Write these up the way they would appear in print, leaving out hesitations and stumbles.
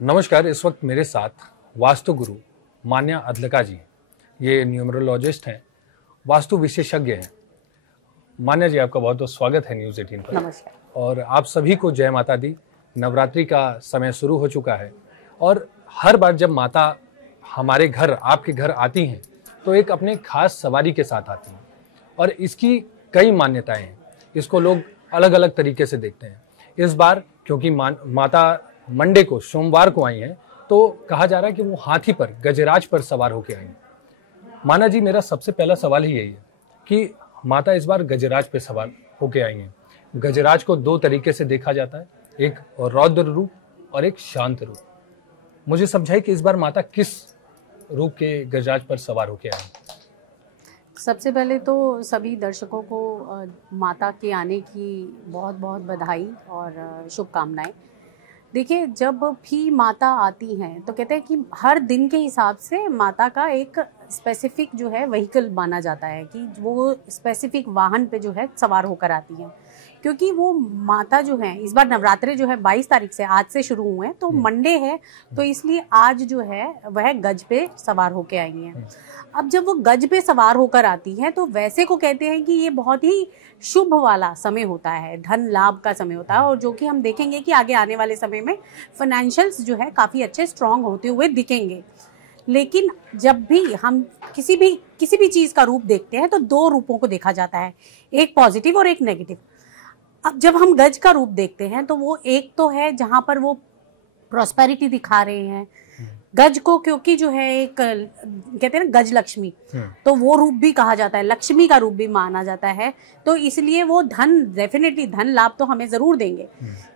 नमस्कार। इस वक्त मेरे साथ वास्तु गुरु मान्या अदलका जी, ये न्यूमरोलॉजिस्ट हैं, वास्तु विशेषज्ञ हैं। मान्या जी, आपका बहुत बहुत स्वागत है न्यूज़ 18 पर। नमस्कार। और आप सभी को जय माता दी। नवरात्रि का समय शुरू हो चुका है और हर बार जब माता हमारे घर, आपके घर आती हैं तो एक अपने खास सवारी के साथ आती हैं और इसकी कई मान्यताएं हैं। इसको लोग अलग अलग तरीके से देखते हैं। इस बार क्योंकि माता मंडे को, सोमवार को आई हैं, तो कहा जा रहा है कि वो हाथी पर, गजराज पर सवार होकर आई हैं। माना जी, मेरा सबसे पहला सवाल ही यही है कि माता इस बार गजराज पे सवार होके आई हैं। गजराज को दो तरीके से देखा जाता है, एक रौद्र रूप और एक शांत रूप। मुझे समझाइए कि इस बार माता किस रूप के गजराज पर सवार होके आई? सबसे पहले तो सभी दर्शकों को माता के आने की बहुत बहुत बधाई और शुभकामनाएं। देखिए, जब भी माता आती हैं तो कहते हैं कि हर दिन के हिसाब से माता का एक स्पेसिफिक जो है व्हीकल माना जाता है कि वो स्पेसिफिक वाहन पे जो है सवार होकर आती हैं, क्योंकि वो माता जो है इस बार नवरात्रे जो है 22 तारीख से, आज से शुरू हुए हैं, तो मंडे है, तो इसलिए आज जो है वह गज पे सवार होकर आई हैं। अब जब वो गज पे सवार होकर आती हैं तो वैसे को कहते हैं कि ये बहुत ही शुभ वाला समय होता है, धन लाभ का समय होता है, और जो कि हम देखेंगे कि आगे आने वाले समय में फाइनेंशियल्स जो है काफ़ी अच्छे स्ट्रांग होते हुए दिखेंगे। लेकिन जब भी हम किसी भी चीज़ का रूप देखते हैं तो दो रूपों को देखा जाता है, एक पॉजिटिव और एक नेगेटिव। अब जब हम गज का रूप देखते हैं तो वो एक तो है जहाँ पर वो प्रॉस्पेरिटी दिखा रहे हैं गज को, क्योंकि जो है एक कहते हैं ना गज लक्ष्मी, तो वो रूप भी कहा जाता है, लक्ष्मी का रूप भी माना जाता है, तो इसलिए वो धन, डेफिनेटली धन लाभ तो हमें जरूर देंगे।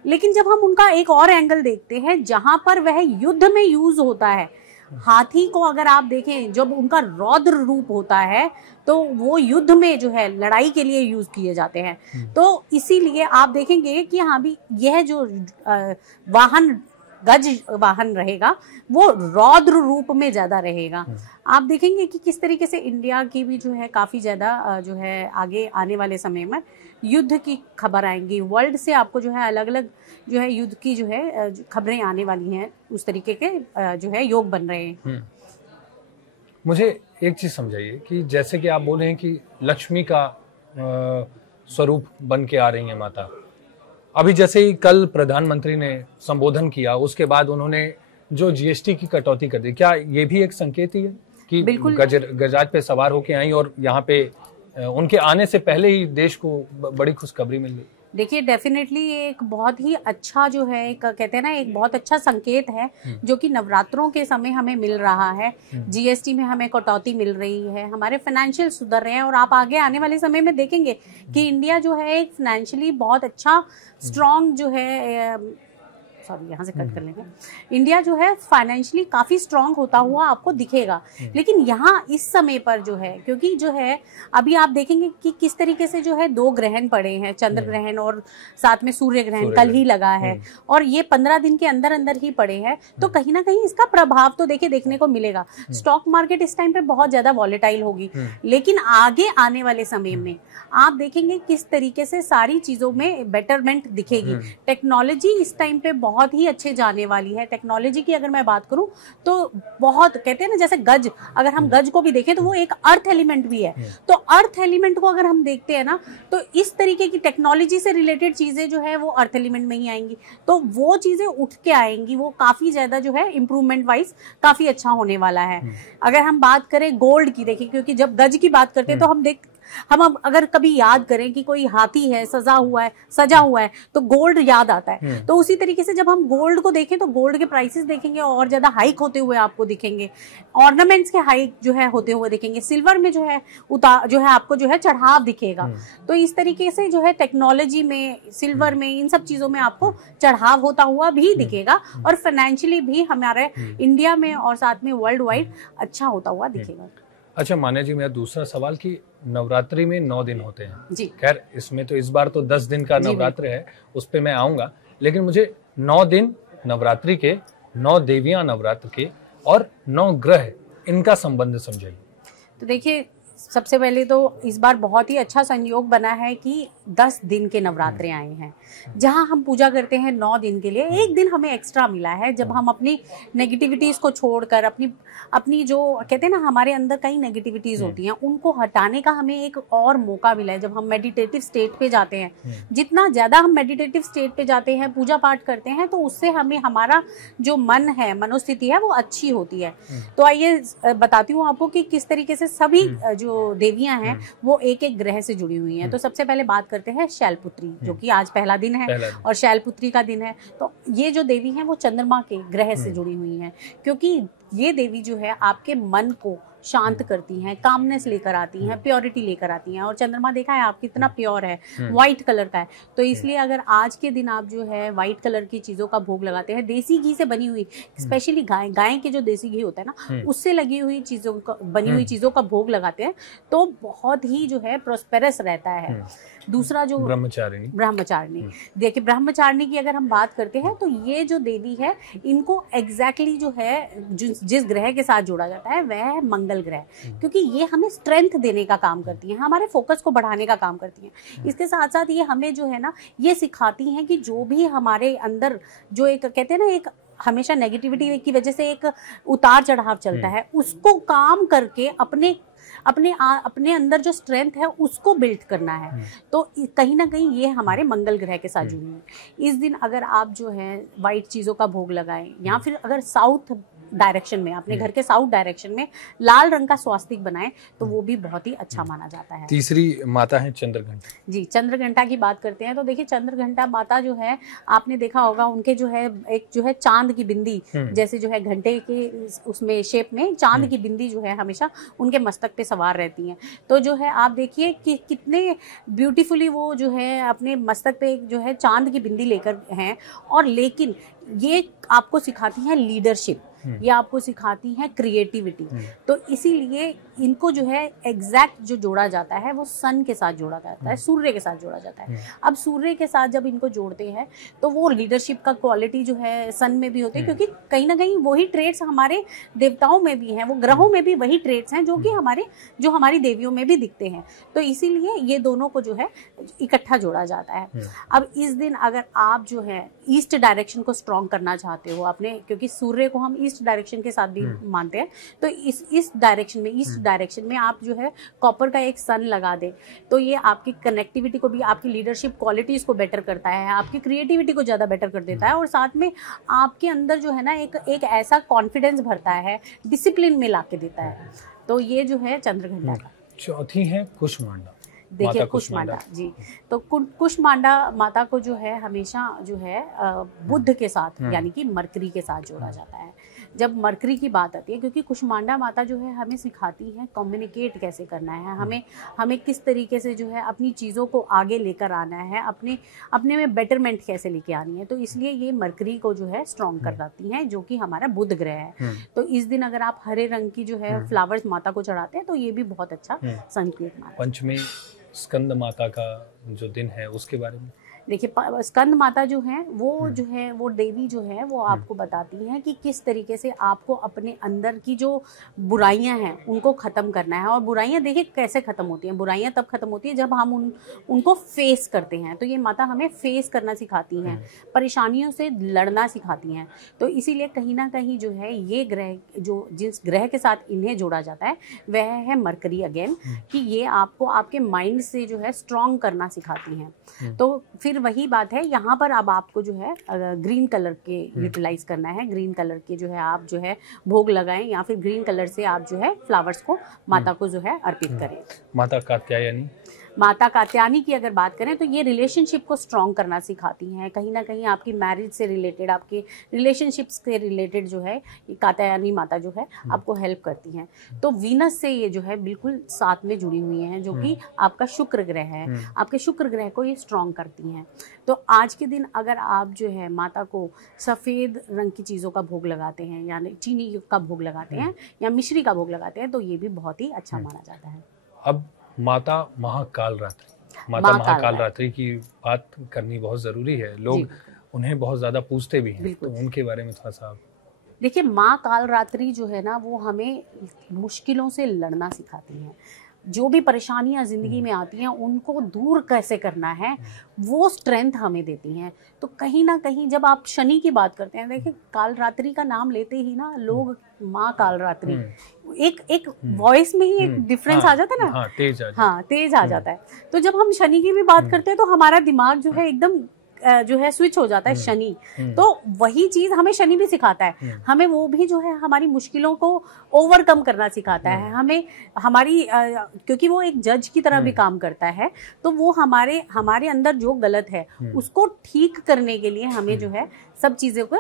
लेकिन जब हम उनका एक और एंगल देखते हैं जहां पर वह युद्ध में यूज होता है, हाथी को अगर आप देखें जब उनका रौद्र रूप होता है तो वो युद्ध में जो है लड़ाई के लिए यूज किए जाते हैं, तो इसीलिए आप देखेंगे कि हाँ भी यह जो वाहन, गज वाहन रहेगा वो रौद्र रूप में ज्यादा रहेगा। आप देखेंगे कि किस तरीके से इंडिया की भी जो है काफी ज्यादा जो है आगे आने वाले समय में युद्ध की खबर आएंगी। वर्ल्ड से आपको जो है अलग अलग जो है युद्ध की जो है खबरें आने वाली हैं, उस तरीके के जो है योग बन रहे हैं। मुझे एक चीज समझाइए कि जैसे कि आप बोल रहे हैं कि लक्ष्मी का स्वरूप बन के आ रही है माता, अभी जैसे ही कल प्रधानमंत्री ने संबोधन किया, उसके बाद उन्होंने जो जीएसटी की कटौती कर दी, क्या ये भी एक संकेत ही है कि गजराज पे सवार होके आई और यहाँ पे उनके आने से पहले ही देश को बड़ी खुशखबरी मिल गई? देखिए, डेफिनेटली एक बहुत ही अच्छा जो है, एक कहते हैं ना, एक बहुत अच्छा संकेत है जो कि नवरात्रों के समय हमें मिल रहा है। जीएसटी में हमें कटौती मिल रही है, हमारे फाइनेंशियल सुधर रहे हैं, और आप आगे आने वाले समय में देखेंगे कि इंडिया जो है एक फाइनेंशियली बहुत अच्छा स्ट्रॉन्ग जो है, सॉरी यहाँ से कट कर लेंगे, इंडिया जो है फाइनेंशियली काफी स्ट्रांग होता हुआ आपको दिखेगा। लेकिन यहाँ इस समय पर जो है, क्योंकि जो है अभी आप देखेंगे कि किस तरीके से जो है दो ग्रहण पड़े हैं, चंद्र ग्रहण और साथ में सूर्य ग्रहण कल ही लगा है, और ये 15 दिन के अंदर अंदर ही पड़े हैं, तो कहीं ना कहीं इसका प्रभाव तो देखिए देखने को मिलेगा। स्टॉक मार्केट इस टाइम पे बहुत ज्यादा वॉलेटाइल होगी, लेकिन आगे आने वाले समय में आप देखेंगे किस तरीके से सारी चीजों में बेटरमेंट दिखेगी। टेक्नोलॉजी इस टाइम पे बहुत ही अच्छे जाने वाली है। टेक्नोलॉजी की अगर मैं बात करूं तो बहुत, कहते हैं ना, जैसे गज, अगर हम गज को भी देखें तो वो एक अर्थ एलिमेंट भी है, तो अर्थ एलिमेंट को अगर हम देखते हैं ना तो इस तरीके की टेक्नोलॉजी से रिलेटेड चीजें जो है वो अर्थ एलिमेंट में ही आएंगी, तो वो चीजें उठ के आएंगी, वो काफी ज्यादा जो है इंप्रूवमेंट वाइज काफी अच्छा होने वाला है। अगर हम बात करें गोल्ड की, देखिए, क्योंकि जब गज की बात करते हैं तो हम अब अगर कभी याद करें कि कोई हाथी है, सजा हुआ है तो गोल्ड याद आता है। तो उसी तरीके से जब हम गोल्ड को देखें तो गोल्ड के प्राइसेस देखेंगे और ज्यादा हाइक होते हुए आपको दिखेंगे, ऑर्नामेंट्स के हाइक जो है होते हुए दिखेंगे, सिल्वर में जो है जो है आपको जो है चढ़ाव दिखेगा। तो इस तरीके से जो है टेक्नोलॉजी में, सिल्वर में, इन सब चीजों में आपको चढ़ाव होता हुआ भी दिखेगा, और फाइनेंशियली भी हमारे इंडिया में और साथ में वर्ल्ड वाइड अच्छा होता हुआ दिखेगा। अच्छा मान्या जी, मेरा दूसरा सवाल कि नवरात्रि में 9 दिन होते हैं जी। खैर इसमें तो इस बार तो 10 दिन का नवरात्र है, उस पे मैं आऊंगा, लेकिन मुझे 9 दिन नवरात्रि के, 9 देवियां नवरात्र के और 9 ग्रह, इनका संबंध समझाइए। तो देखिए, सबसे पहले तो इस बार बहुत ही अच्छा संयोग बना है कि 10 दिन के नवरात्रे आए हैं, जहां हम पूजा करते हैं 9 दिन के लिए। एक दिन हमें एक्स्ट्रा मिला है, जब हम अपनी नेगेटिविटीज को छोड़कर अपनी जो कहते हैं ना, हमारे अंदर कई नेगेटिविटीज होती हैं, उनको हटाने का हमें एक और मौका मिला है जब हम मेडिटेटिव स्टेट पे जाते हैं। जितना ज्यादा हम मेडिटेटिव स्टेट पे जाते हैं, पूजा पाठ करते हैं, तो उससे हमें हमारा जो मन है, मनोस्थिति है, वो अच्छी होती है। तो आइए बताती हूँ आपको कि किस तरीके से सभी जो देवियां हैं वो एक एक ग्रह से जुड़ी हुई हैं। तो सबसे पहले बात करते हैं शैलपुत्री, जो कि आज पहला दिन है और शैलपुत्री का दिन है। तो ये जो देवी हैं वो चंद्रमा के ग्रह से जुड़ी हुई हैं, क्योंकि ये देवी जो है आपके मन को शांत करती हैं, कामनेस लेकर आती हैं, प्योरिटी लेकर आती हैं। और चंद्रमा देखा है आप कितना प्योर है, व्हाइट कलर का है। तो इसलिए अगर आज के दिन आप जो है व्हाइट कलर की चीजों का भोग लगाते हैं, देसी घी से बनी हुई, स्पेशली गाय के जो देसी घी होता है ना, उससे लगी हुई चीजों का, बनी हुई चीजों का भोग लगाते हैं, तो बहुत ही जो है प्रोस्पेरस रहता है। दूसरा जो ब्रह्मचारिणी, देखिए ब्रह्मचारिणी की अगर हम बात करते हैं, तो ये जो देवी है, इनको एग्जैक्टली जो है जिस ग्रह के साथ जोड़ा जाता है वह है मंगल ग्रह, क्योंकि ये हमें स्ट्रेंथ देने का काम करती हैं, हमारे फोकस को बढ़ाने का काम करती हैं। इसके साथ साथ ये हमें जो है ना, ये सिखाती हैं कि जो भी हमारे अंदर जो एक कहते हैं ना, एक हमेशा नेगेटिविटी की वजह से एक उतार चढ़ाव चलता है, उसको काम करके अपने अंदर जो स्ट्रेंथ है उसको बिल्ड करना है। तो कहीं ना कहीं ये हमारे मंगल ग्रह के साथ जुड़ी है। इस दिन अगर आप जो है वाइट चीज़ों का भोग लगाएं, या फिर अगर साउथ डायरेक्शन में, अपने घर के साउथ डायरेक्शन में लाल रंग का स्वास्तिक बनाएं, तो वो भी बहुत ही अच्छा माना जाता है। तीसरी माता है चंद्रघंटा। जी, चंद्रघंटा की बात करते हैं तो देखिए चंद्रघंटा माता जो है, आपने देखा होगा उनके जो है एक जो है चांद की बिंदी, जैसे जो है घंटे के उसमें शेप में चांद की बिंदी जो है हमेशा उनके मस्तक पे सवार रहती हैं। तो जो है आप देखिए कि कितने ब्यूटीफुली वो जो है अपने मस्तक पे जो है चांद की बिंदी लेकर हैं, और लेकिन ये आपको सिखाती हैं लीडरशिप, ये आपको सिखाती हैं क्रिएटिविटी। तो इसीलिए इनको जो है एग्जैक्ट जो जोड़ा जाता है वो सन के साथ जोड़ा जाता है, सूर्य के साथ जोड़ा जाता है। अब सूर्य के साथ जब इनको जोड़ते हैं तो वो लीडरशिप का क्वालिटी जो है सन में भी होते हैं, क्योंकि कहीं ना कहीं वही ट्रेड्स हमारे देवताओं में भी हैं, वो ग्रहों में भी वही ट्रेड्स हैं जो कि हमारी देवियों में भी दिखते हैं। तो इसीलिए ये दोनों को जो है इकट्ठा जोड़ा जाता है। अब इस दिन अगर आप जो है ईस्ट डायरेक्शन को स्ट्रॉन्ग करना चाहते हो अपने, क्योंकि सूर्य को हम ईस्ट डायरेक्शन के साथ भी मानते हैं, तो इस डायरेक्शन में, ईस्ट डायरेक्शन में आप जो है कॉपर का एक सन लगा दें, तो ये आपकी कनेक्टिविटी को भी, आपकी लीडरशिप क्वालिटीज को बेटर करता है, आपकी क्रिएटिविटी को ज़्यादा बेटर कर देता है, और साथ में आपके अंदर जो है ना एक ऐसा कॉन्फिडेंस भरता है, डिसिप्लिन में ला के देता है। तो ये जो है चंद्रघंटा का। चौथी है कुष्मांडा। देखिए कुष्मांडा जी, तो कुष्मांडा माता को जो है हमेशा जो है बुध के साथ यानी कि मरकरी के साथ जोड़ा जाता है। जब मरकरी की बात आती है, क्योंकि कुष्मांडा माता जो है हमें सिखाती है कम्युनिकेट कैसे करना है, हमें किस तरीके से जो है अपनी चीज़ों को आगे लेकर आना है, अपने में बेटरमेंट कैसे लेके आनी है। तो इसलिए ये मरकरी को जो है स्ट्रॉन्ग कर जाती हैं, जो कि हमारा बुध ग्रह है। तो इस दिन अगर आप हरे रंग की जो है फ्लावर्स माता को चढ़ाते हैं तो ये भी बहुत अच्छा संकेत माना। पंचमी स्कंद माता का जो दिन है उसके बारे में देखिए स्कंद माता जो है वो देवी जो है वो आपको बताती हैं कि किस तरीके से आपको अपने अंदर की जो बुराइयां हैं उनको ख़त्म करना है। और बुराइयां देखिए कैसे ख़त्म होती हैं, बुराइयां तब ख़त्म होती है जब हम उनको फेस करते हैं। तो ये माता हमें फेस करना सिखाती हैं, परेशानियों से लड़ना सिखाती हैं। तो इसीलिए कहीं ना कहीं जो है ये ग्रह, जो जिस ग्रह के साथ इन्हें जोड़ा जाता है वह है मरकरी अगेन, कि ये आपको आपके माइंड से जो है स्ट्रॉन्ग करना सिखाती हैं। तो फिर वही बात है, यहाँ पर अब आपको जो है ग्रीन कलर के यूटिलाइज करना है, ग्रीन कलर के जो है आप जो है भोग लगाएं, या फिर ग्रीन कलर से आप जो है फ्लावर्स को माता को जो है अर्पित करें। माता कात्यायनी की अगर बात करें तो ये रिलेशनशिप को स्ट्रॉन्ग करना सिखाती हैं। कहीं ना कहीं आपकी मैरिज से रिलेटेड, आपके रिलेशनशिप्स से रिलेटेड जो है कात्यायनी माता जो है आपको हेल्प करती हैं। तो वीनस से ये जो है बिल्कुल साथ में जुड़ी हुई हैं, जो कि आपका शुक्र ग्रह है। आपके शुक्र ग्रह को ये स्ट्रॉन्ग करती हैं। तो आज के दिन अगर आप जो है माता को सफ़ेद रंग की चीज़ों का भोग लगाते हैं, यानी चीनी का भोग लगाते हैं या मिश्री का भोग लगाते हैं, तो ये भी बहुत ही अच्छा माना जाता है। अब माता महाकाल रात्रि की बात करनी बहुत जरूरी है। लोग उन्हें बहुत ज्यादा पूछते भी हैं, तो उनके बारे में थोड़ा सा। देखिए माँ काल रात्रि जो है ना वो हमें मुश्किलों से लड़ना सिखाती हैं। जो भी परेशानियां जिंदगी में आती हैं उनको दूर कैसे करना है, वो स्ट्रेंथ हमें देती हैं। तो कहीं ना कहीं जब आप शनि की बात करते हैं, देखिए काल रात्रि का नाम लेते ही ना लोग माँ काल रात्रि, एक वॉइस में ही एक डिफरेंस आ जाता है ना, तेज आ जाता है। तो जब हम शनि की भी बात करते हैं तो हमारा दिमाग जो है एकदम जो है स्विच हो जाता है शनि। तो वही चीज हमें शनि भी सिखाता है, हमें वो भी जो है हमारी मुश्किलों को ओवरकम करना सिखाता है, हमें हमारी क्योंकि वो एक जज की तरह भी काम करता है, तो वो हमारे अंदर जो गलत है उसको ठीक करने के लिए हमें जो है सब चीज़ों को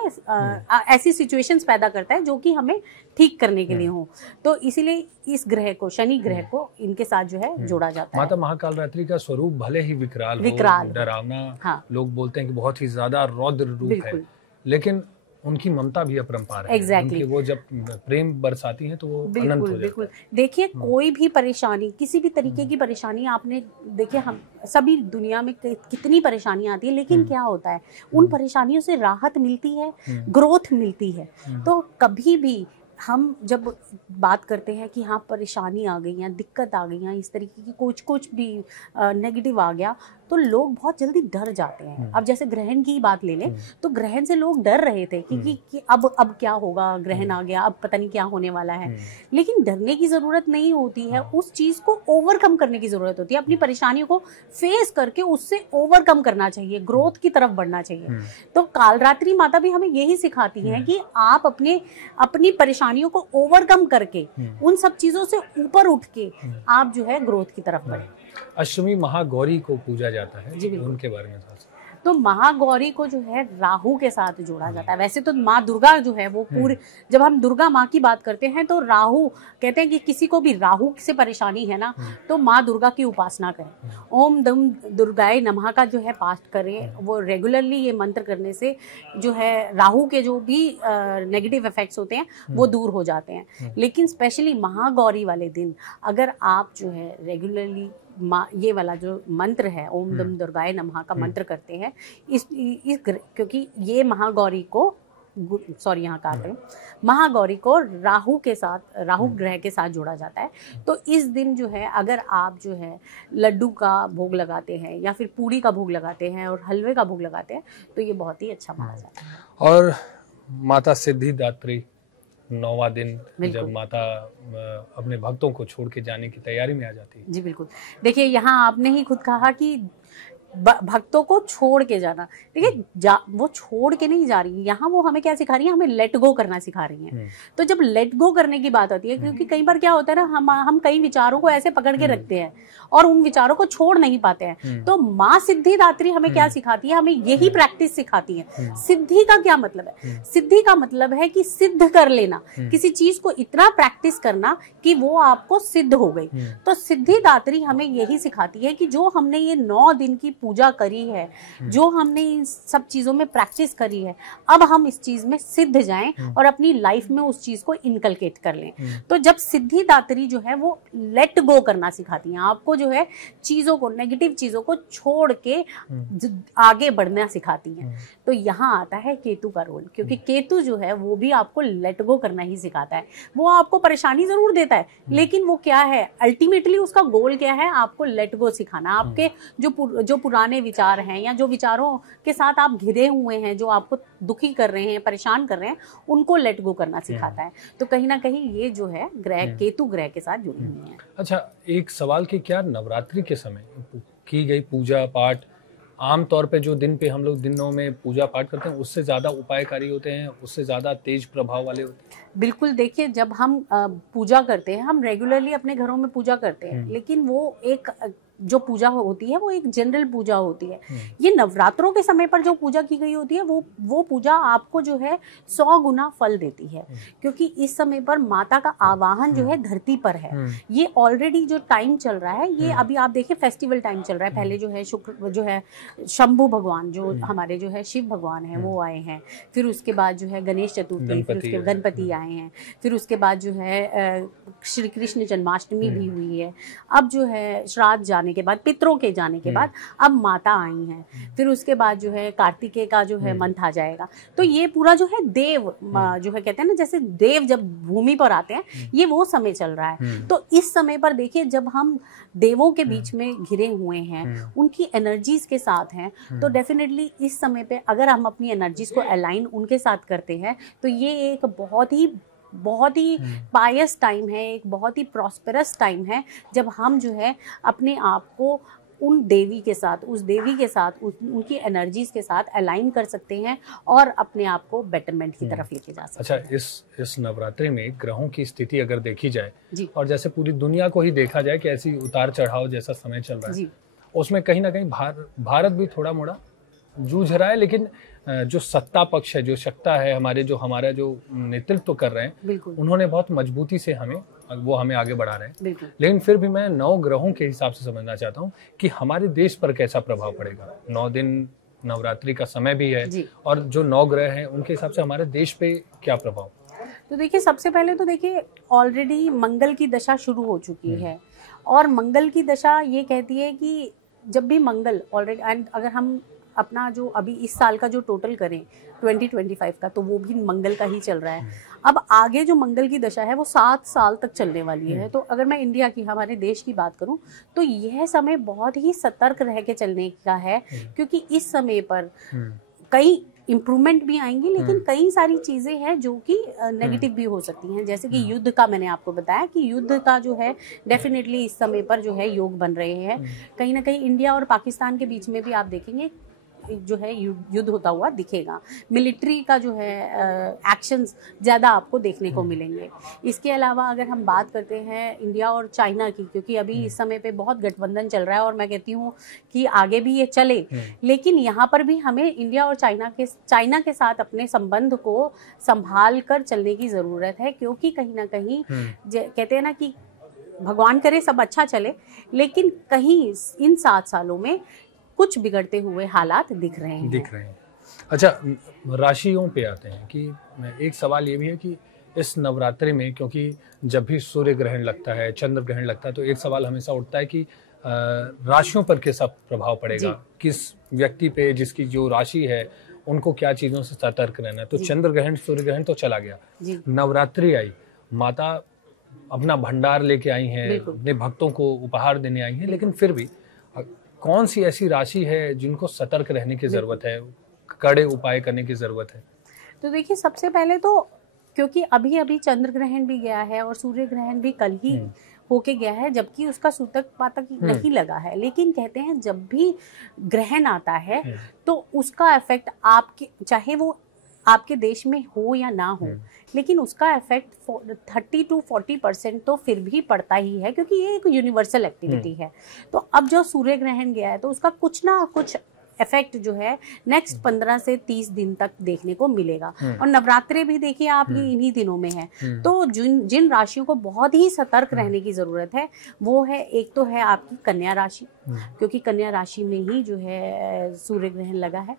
ऐसी सिचुएशंस पैदा करता है जो कि हमें ठीक करने के लिए हो। तो इसीलिए इस ग्रह को, शनि ग्रह को इनके साथ जो है जोड़ा जाता है। माता महाकाल रात्रि का स्वरूप भले ही विकराल हो, डरावना, लोग बोलते हैं कि बहुत ही ज्यादा रौद्र रूप है, लेकिन उनकी ममता भी अपरंपार है। Exactly. वो जब प्रेम बरसाती है तो वो अनंत हो जाता है। देखिए कोई भी परेशानी, किसी भी तरीके की परेशानी आपने देखिए, हम सभी दुनिया में कितनी परेशानियां आती है, लेकिन क्या होता है उन परेशानियों से राहत मिलती है, ग्रोथ मिलती है। तो कभी भी हम जब बात करते हैं कि हाँ परेशानी आ गई है, दिक्कत आ गई है, इस तरीके की कुछ भी नेगेटिव आ गया, तो लोग बहुत जल्दी डर जाते हैं। अब जैसे ग्रहण की बात ले लें तो ग्रहण से लोग डर रहे थे कि अब क्या होगा, ग्रहण आ गया, अब पता नहीं क्या होने वाला है। लेकिन डरने की जरूरत नहीं होती है, उस चीज को ओवरकम करने की जरूरत होती है। अपनी परेशानियों को फेस करके उससे ओवरकम करना चाहिए, ग्रोथ की तरफ बढ़ना चाहिए। तो कालरात्रि माता भी हमें यही सिखाती है कि आप अपनी परेशानियों को ओवरकम करके उन सब चीजों से ऊपर उठ के आप जो है ग्रोथ की तरफ बढ़े। अष्टमी महागौरी को पूजा जाता है, उनके बारे में तो महागौरी को जो है राहु के साथ जोड़ा जाता है। वैसे तो माँ दुर्गा जो है वो पूरे, जब हम दुर्गा माँ की बात करते हैं तो राहु कहते हैं कि किसी को भी राहु से परेशानी है ना तो माँ दुर्गा की उपासना करें, ओम दम दुर्गाए नमः का जो है पाठ करें। वो रेगुलरली ये मंत्र करने से जो है राहु के जो भी नेगेटिव इफेक्ट्स होते हैं वो दूर हो जाते हैं। लेकिन स्पेशली महागौरी वाले दिन अगर आप जो है रेगुलरली ये वाला जो मंत्र है ओम दम दुर्गाए नमः का मंत्र करते हैं, क्योंकि ये महागौरी को यहाँ काट रहे हैं, महागौरी को राहु के साथ, राहु ग्रह के साथ जोड़ा जाता है। तो इस दिन जो है अगर आप जो है लड्डू का भोग लगाते हैं या फिर पूड़ी का भोग लगाते हैं और हलवे का भोग लगाते हैं तो ये बहुत ही अच्छा माना जाता है। और माता सिद्धिदात्री 9वां दिन जब माता अपने भक्तों को छोड़ के जाने की तैयारी में आ जाती है। जी बिल्कुल, देखिए यहाँ आपने ही खुद कहा कि भक्तों को छोड़ के जाना, देखिए वो छोड़ के नहीं जा रही, यहाँ वो हमें क्या सिखा रही है, हमें लेट गो करना सिखा रही है। तो जब लेट गो करने की बात आती है, क्योंकि कई बार क्या होता है ना, हम कई विचारों को ऐसे पकड़ के रखते हैं और उन विचारों को छोड़ नहीं पाते हैं। तो माँ सिद्धिदात्री हमें क्या सिखाती है, हमें यही प्रैक्टिस सिखाती है। सिद्धि का क्या मतलब है, सिद्धि का मतलब है कि सिद्ध कर लेना, किसी चीज को इतना प्रैक्टिस करना कि वो आपको सिद्ध हो गई। तो सिद्धिदात्री हमें यही सिखाती है कि जो हमने ये 9 दिन की पूजा करी है, जो हमने इन सब चीजों में प्रैक्टिस करी है, अब हम इस चीज में सिद्ध जाएं और अपनी लाइफ में उस चीज को इनकलकेट कर लें। तो जब सिद्धिदात्री जो है वो लेट गो करना सिखाती हैं आपको, जो है चीजों को, नेगेटिव चीजों को छोड़ के आगे बढ़ना सिखाती हैं। तो यहाँ आता है केतु का रोल, क्योंकि केतु जो है वो भी आपको लेट गो करना ही सिखाता है। वो आपको परेशानी जरूर देता है, लेकिन वो क्या है, अल्टीमेटली उसका गोल क्या है, आपको लेट गो सिखाना। आपके जो पुराने विचार हैं या जो विचारों के साथ आप घिरे हुए हैं, जो आपको दुखी कर रहे हैं, परेशान कर रहे हैं, उनको लेट गो करना सिखाता है। तो कहीं ना कहीं ये जो है ग्रह, केतु ग्रह के साथ जुड़ी हुई है। अच्छा, एक सवाल कि क्या नवरात्रि के समय की गई पूजा पाठ आमतौर पे जो दिन पे हम लोग दिनों में पूजा पाठ करते हैं उससे ज्यादा उपायकारी होते हैं, उससे ज्यादा तेज प्रभाव वाले होते हैं? बिल्कुल, देखिए जब हम पूजा करते हैं, हम रेगुलरली अपने घरों में पूजा करते हैं, लेकिन वो एक जो पूजा होती है वो एक जनरल पूजा होती है। ये नवरात्रों के समय पर जो पूजा की गई होती है वो पूजा आपको जो है 100 गुना फल देती है, क्योंकि इस समय पर माता का आवाहन जो है धरती पर है। ये ऑलरेडी जो टाइम चल रहा है, ये अभी आप देखिए फेस्टिवल टाइम चल रहा है। पहले जो है शुक्र जो है शंभु भगवान, जो हमारे जो है शिव भगवान है, वो आए हैं। फिर उसके बाद जो है गणेश चतुर्थी, फिर उसके गणपति आए हैं, फिर उसके बाद जो है श्री कृष्ण जन्माष्टमी भी हुई है। अब जो है श्राद्ध जाने जाने के बाद, पितरों के जाने के बाद अब माता आई हैं। फिर उसके बाद जो है कार्तिकेय का जो है मंथ आ जाएगा। तो ये पूरा जो है देव जो है, कहते हैं ना जैसे देव जब भूमि पर आते हैं, ये वो समय चल रहा है। तो इस समय पर देखिए, जब हम देवों के बीच में घिरे हुए हैं, उनकी एनर्जीज के साथ हैं, तो डेफिनेटली इस समय पे अगर हम अपनी एनर्जीज को अलाइन उनके साथ करते हैं, तो ये एक बहुत ही पायस टाइम है, एक बहुत ही प्रॉस्पेरस टाइम है, जब हम जो है अपने आप को उन देवी के साथ, उस देवी के साथ, उनकी एनर्जीज के साथ अलाइन कर सकते हैं और अपने आप को बेटरमेंट की तरफ लेके जा सकते हैं। अच्छा, इस नवरात्रि में ग्रहों की स्थिति अगर देखी जाए जी, और जैसे पूरी दुनिया को ही देखा जाए कि ऐसी उतार चढ़ाव जैसा समय चल रहा है, उसमें कहीं ना कहीं भारत भी थोड़ा मोड़ा जूझ रहा है, लेकिन जो सत्ता पक्ष है, जो सत्ता है, हमारा जो नेतृत्व कर रहे हैं, उन्होंने बहुत मजबूती से हमें आगे बढ़ा रहे हैं। लेकिन फिर भी मैं 9 ग्रहों के हिसाब से समझना चाहता हूँ कि हमारे देश पर कैसा प्रभाव पड़ेगा। 9 दिन नवरात्रि का समय भी है, और जो 9 ग्रह हैं उनके हिसाब से हमारे देश पे क्या प्रभाव। तो देखिए, सबसे पहले तो देखिए, ऑलरेडी मंगल की दशा शुरू हो चुकी है, और मंगल की दशा ये कहती है कि जब भी मंगल ऑलरेडी, एंड अगर हम अपना जो अभी इस साल का जो टोटल करें 2025 का, तो वो भी मंगल का ही चल रहा है। अब आगे जो मंगल की दशा है वो 7 साल तक चलने वाली है। तो अगर मैं इंडिया की, हमारे देश की बात करूं, तो यह समय बहुत ही सतर्क रह के चलने का है, क्योंकि इस समय पर कई इम्प्रूवमेंट भी आएंगी, लेकिन कई सारी चीजें हैं जो कि नेगेटिव भी हो सकती हैं। जैसे कि युद्ध का मैंने आपको बताया कि युद्ध का जो है डेफिनेटली इस समय पर जो है योग बन रहे हैं। कहीं ना कहीं इंडिया और पाकिस्तान के बीच में भी आप देखेंगे जो है युद्ध होता हुआ दिखेगा। मिलिट्री का जो है एक्शंस ज़्यादा आपको देखने को मिलेंगे। इसके अलावा अगर हम बात करते हैं इंडिया और चाइना की, क्योंकि अभी इस समय पे बहुत गठबंधन चल रहा है, और मैं कहती हूँ कि आगे भी ये चले, लेकिन यहाँ पर भी हमें इंडिया और चाइना के साथ अपने संबंध को संभाल कर चलने की ज़रूरत है, क्योंकि कहीं ना कहीं कहते हैं ना कि भगवान करे सब अच्छा चले, लेकिन कहीं इन 7 सालों में कुछ बिगड़ते हुए हालात दिख रहे हैं। अच्छा, राशियों पे आते हैं कि एक सवाल ये भी है कि इस नवरात्रि में, क्योंकि जब भी सूर्य ग्रहण लगता है, चंद्र ग्रहण लगता है, तो एक सवाल हमेशा उठता है कि राशियों पर कैसा प्रभाव पड़ेगा, किस व्यक्ति पे, जिसकी जो राशि है उनको क्या चीजों से सतर्क रहना है। तो चंद्र ग्रहण, सूर्य ग्रहण तो चला गया, नवरात्रि आई, माता अपना भंडार लेके आई हैं, अपने भक्तों को उपहार देने आई हैं, लेकिन फिर भी कौन सी ऐसी राशि है जिनको सतर्क रहने की जरूरत है, कड़े उपाय करने की जरूरत है? तो देखिए, सबसे पहले तो क्योंकि अभी चंद्र ग्रहण भी गया है और सूर्य ग्रहण भी कल ही होके गया है, जबकि उसका सूतक पातक नहीं लगा है, लेकिन कहते हैं जब भी ग्रहण आता है तो उसका इफेक्ट आपके, चाहे वो आपके देश में हो या ना हो, लेकिन उसका इफेक्ट 30 to 40% तो फिर भी पड़ता ही है, क्योंकि ये एक यूनिवर्सल एक्टिविटी है। तो अब जो सूर्य ग्रहण गया है तो उसका कुछ ना कुछ इफेक्ट जो है नेक्स्ट 15 से 30 दिन तक देखने को मिलेगा। और नवरात्रि भी देखिए आप, ये इन्हीं दिनों में है। तो जिन राशियों को बहुत ही सतर्क रहने की जरूरत है, वो है, एक तो है आपकी कन्या राशि, क्योंकि कन्या राशि में ही जो है सूर्य ग्रहण लगा है,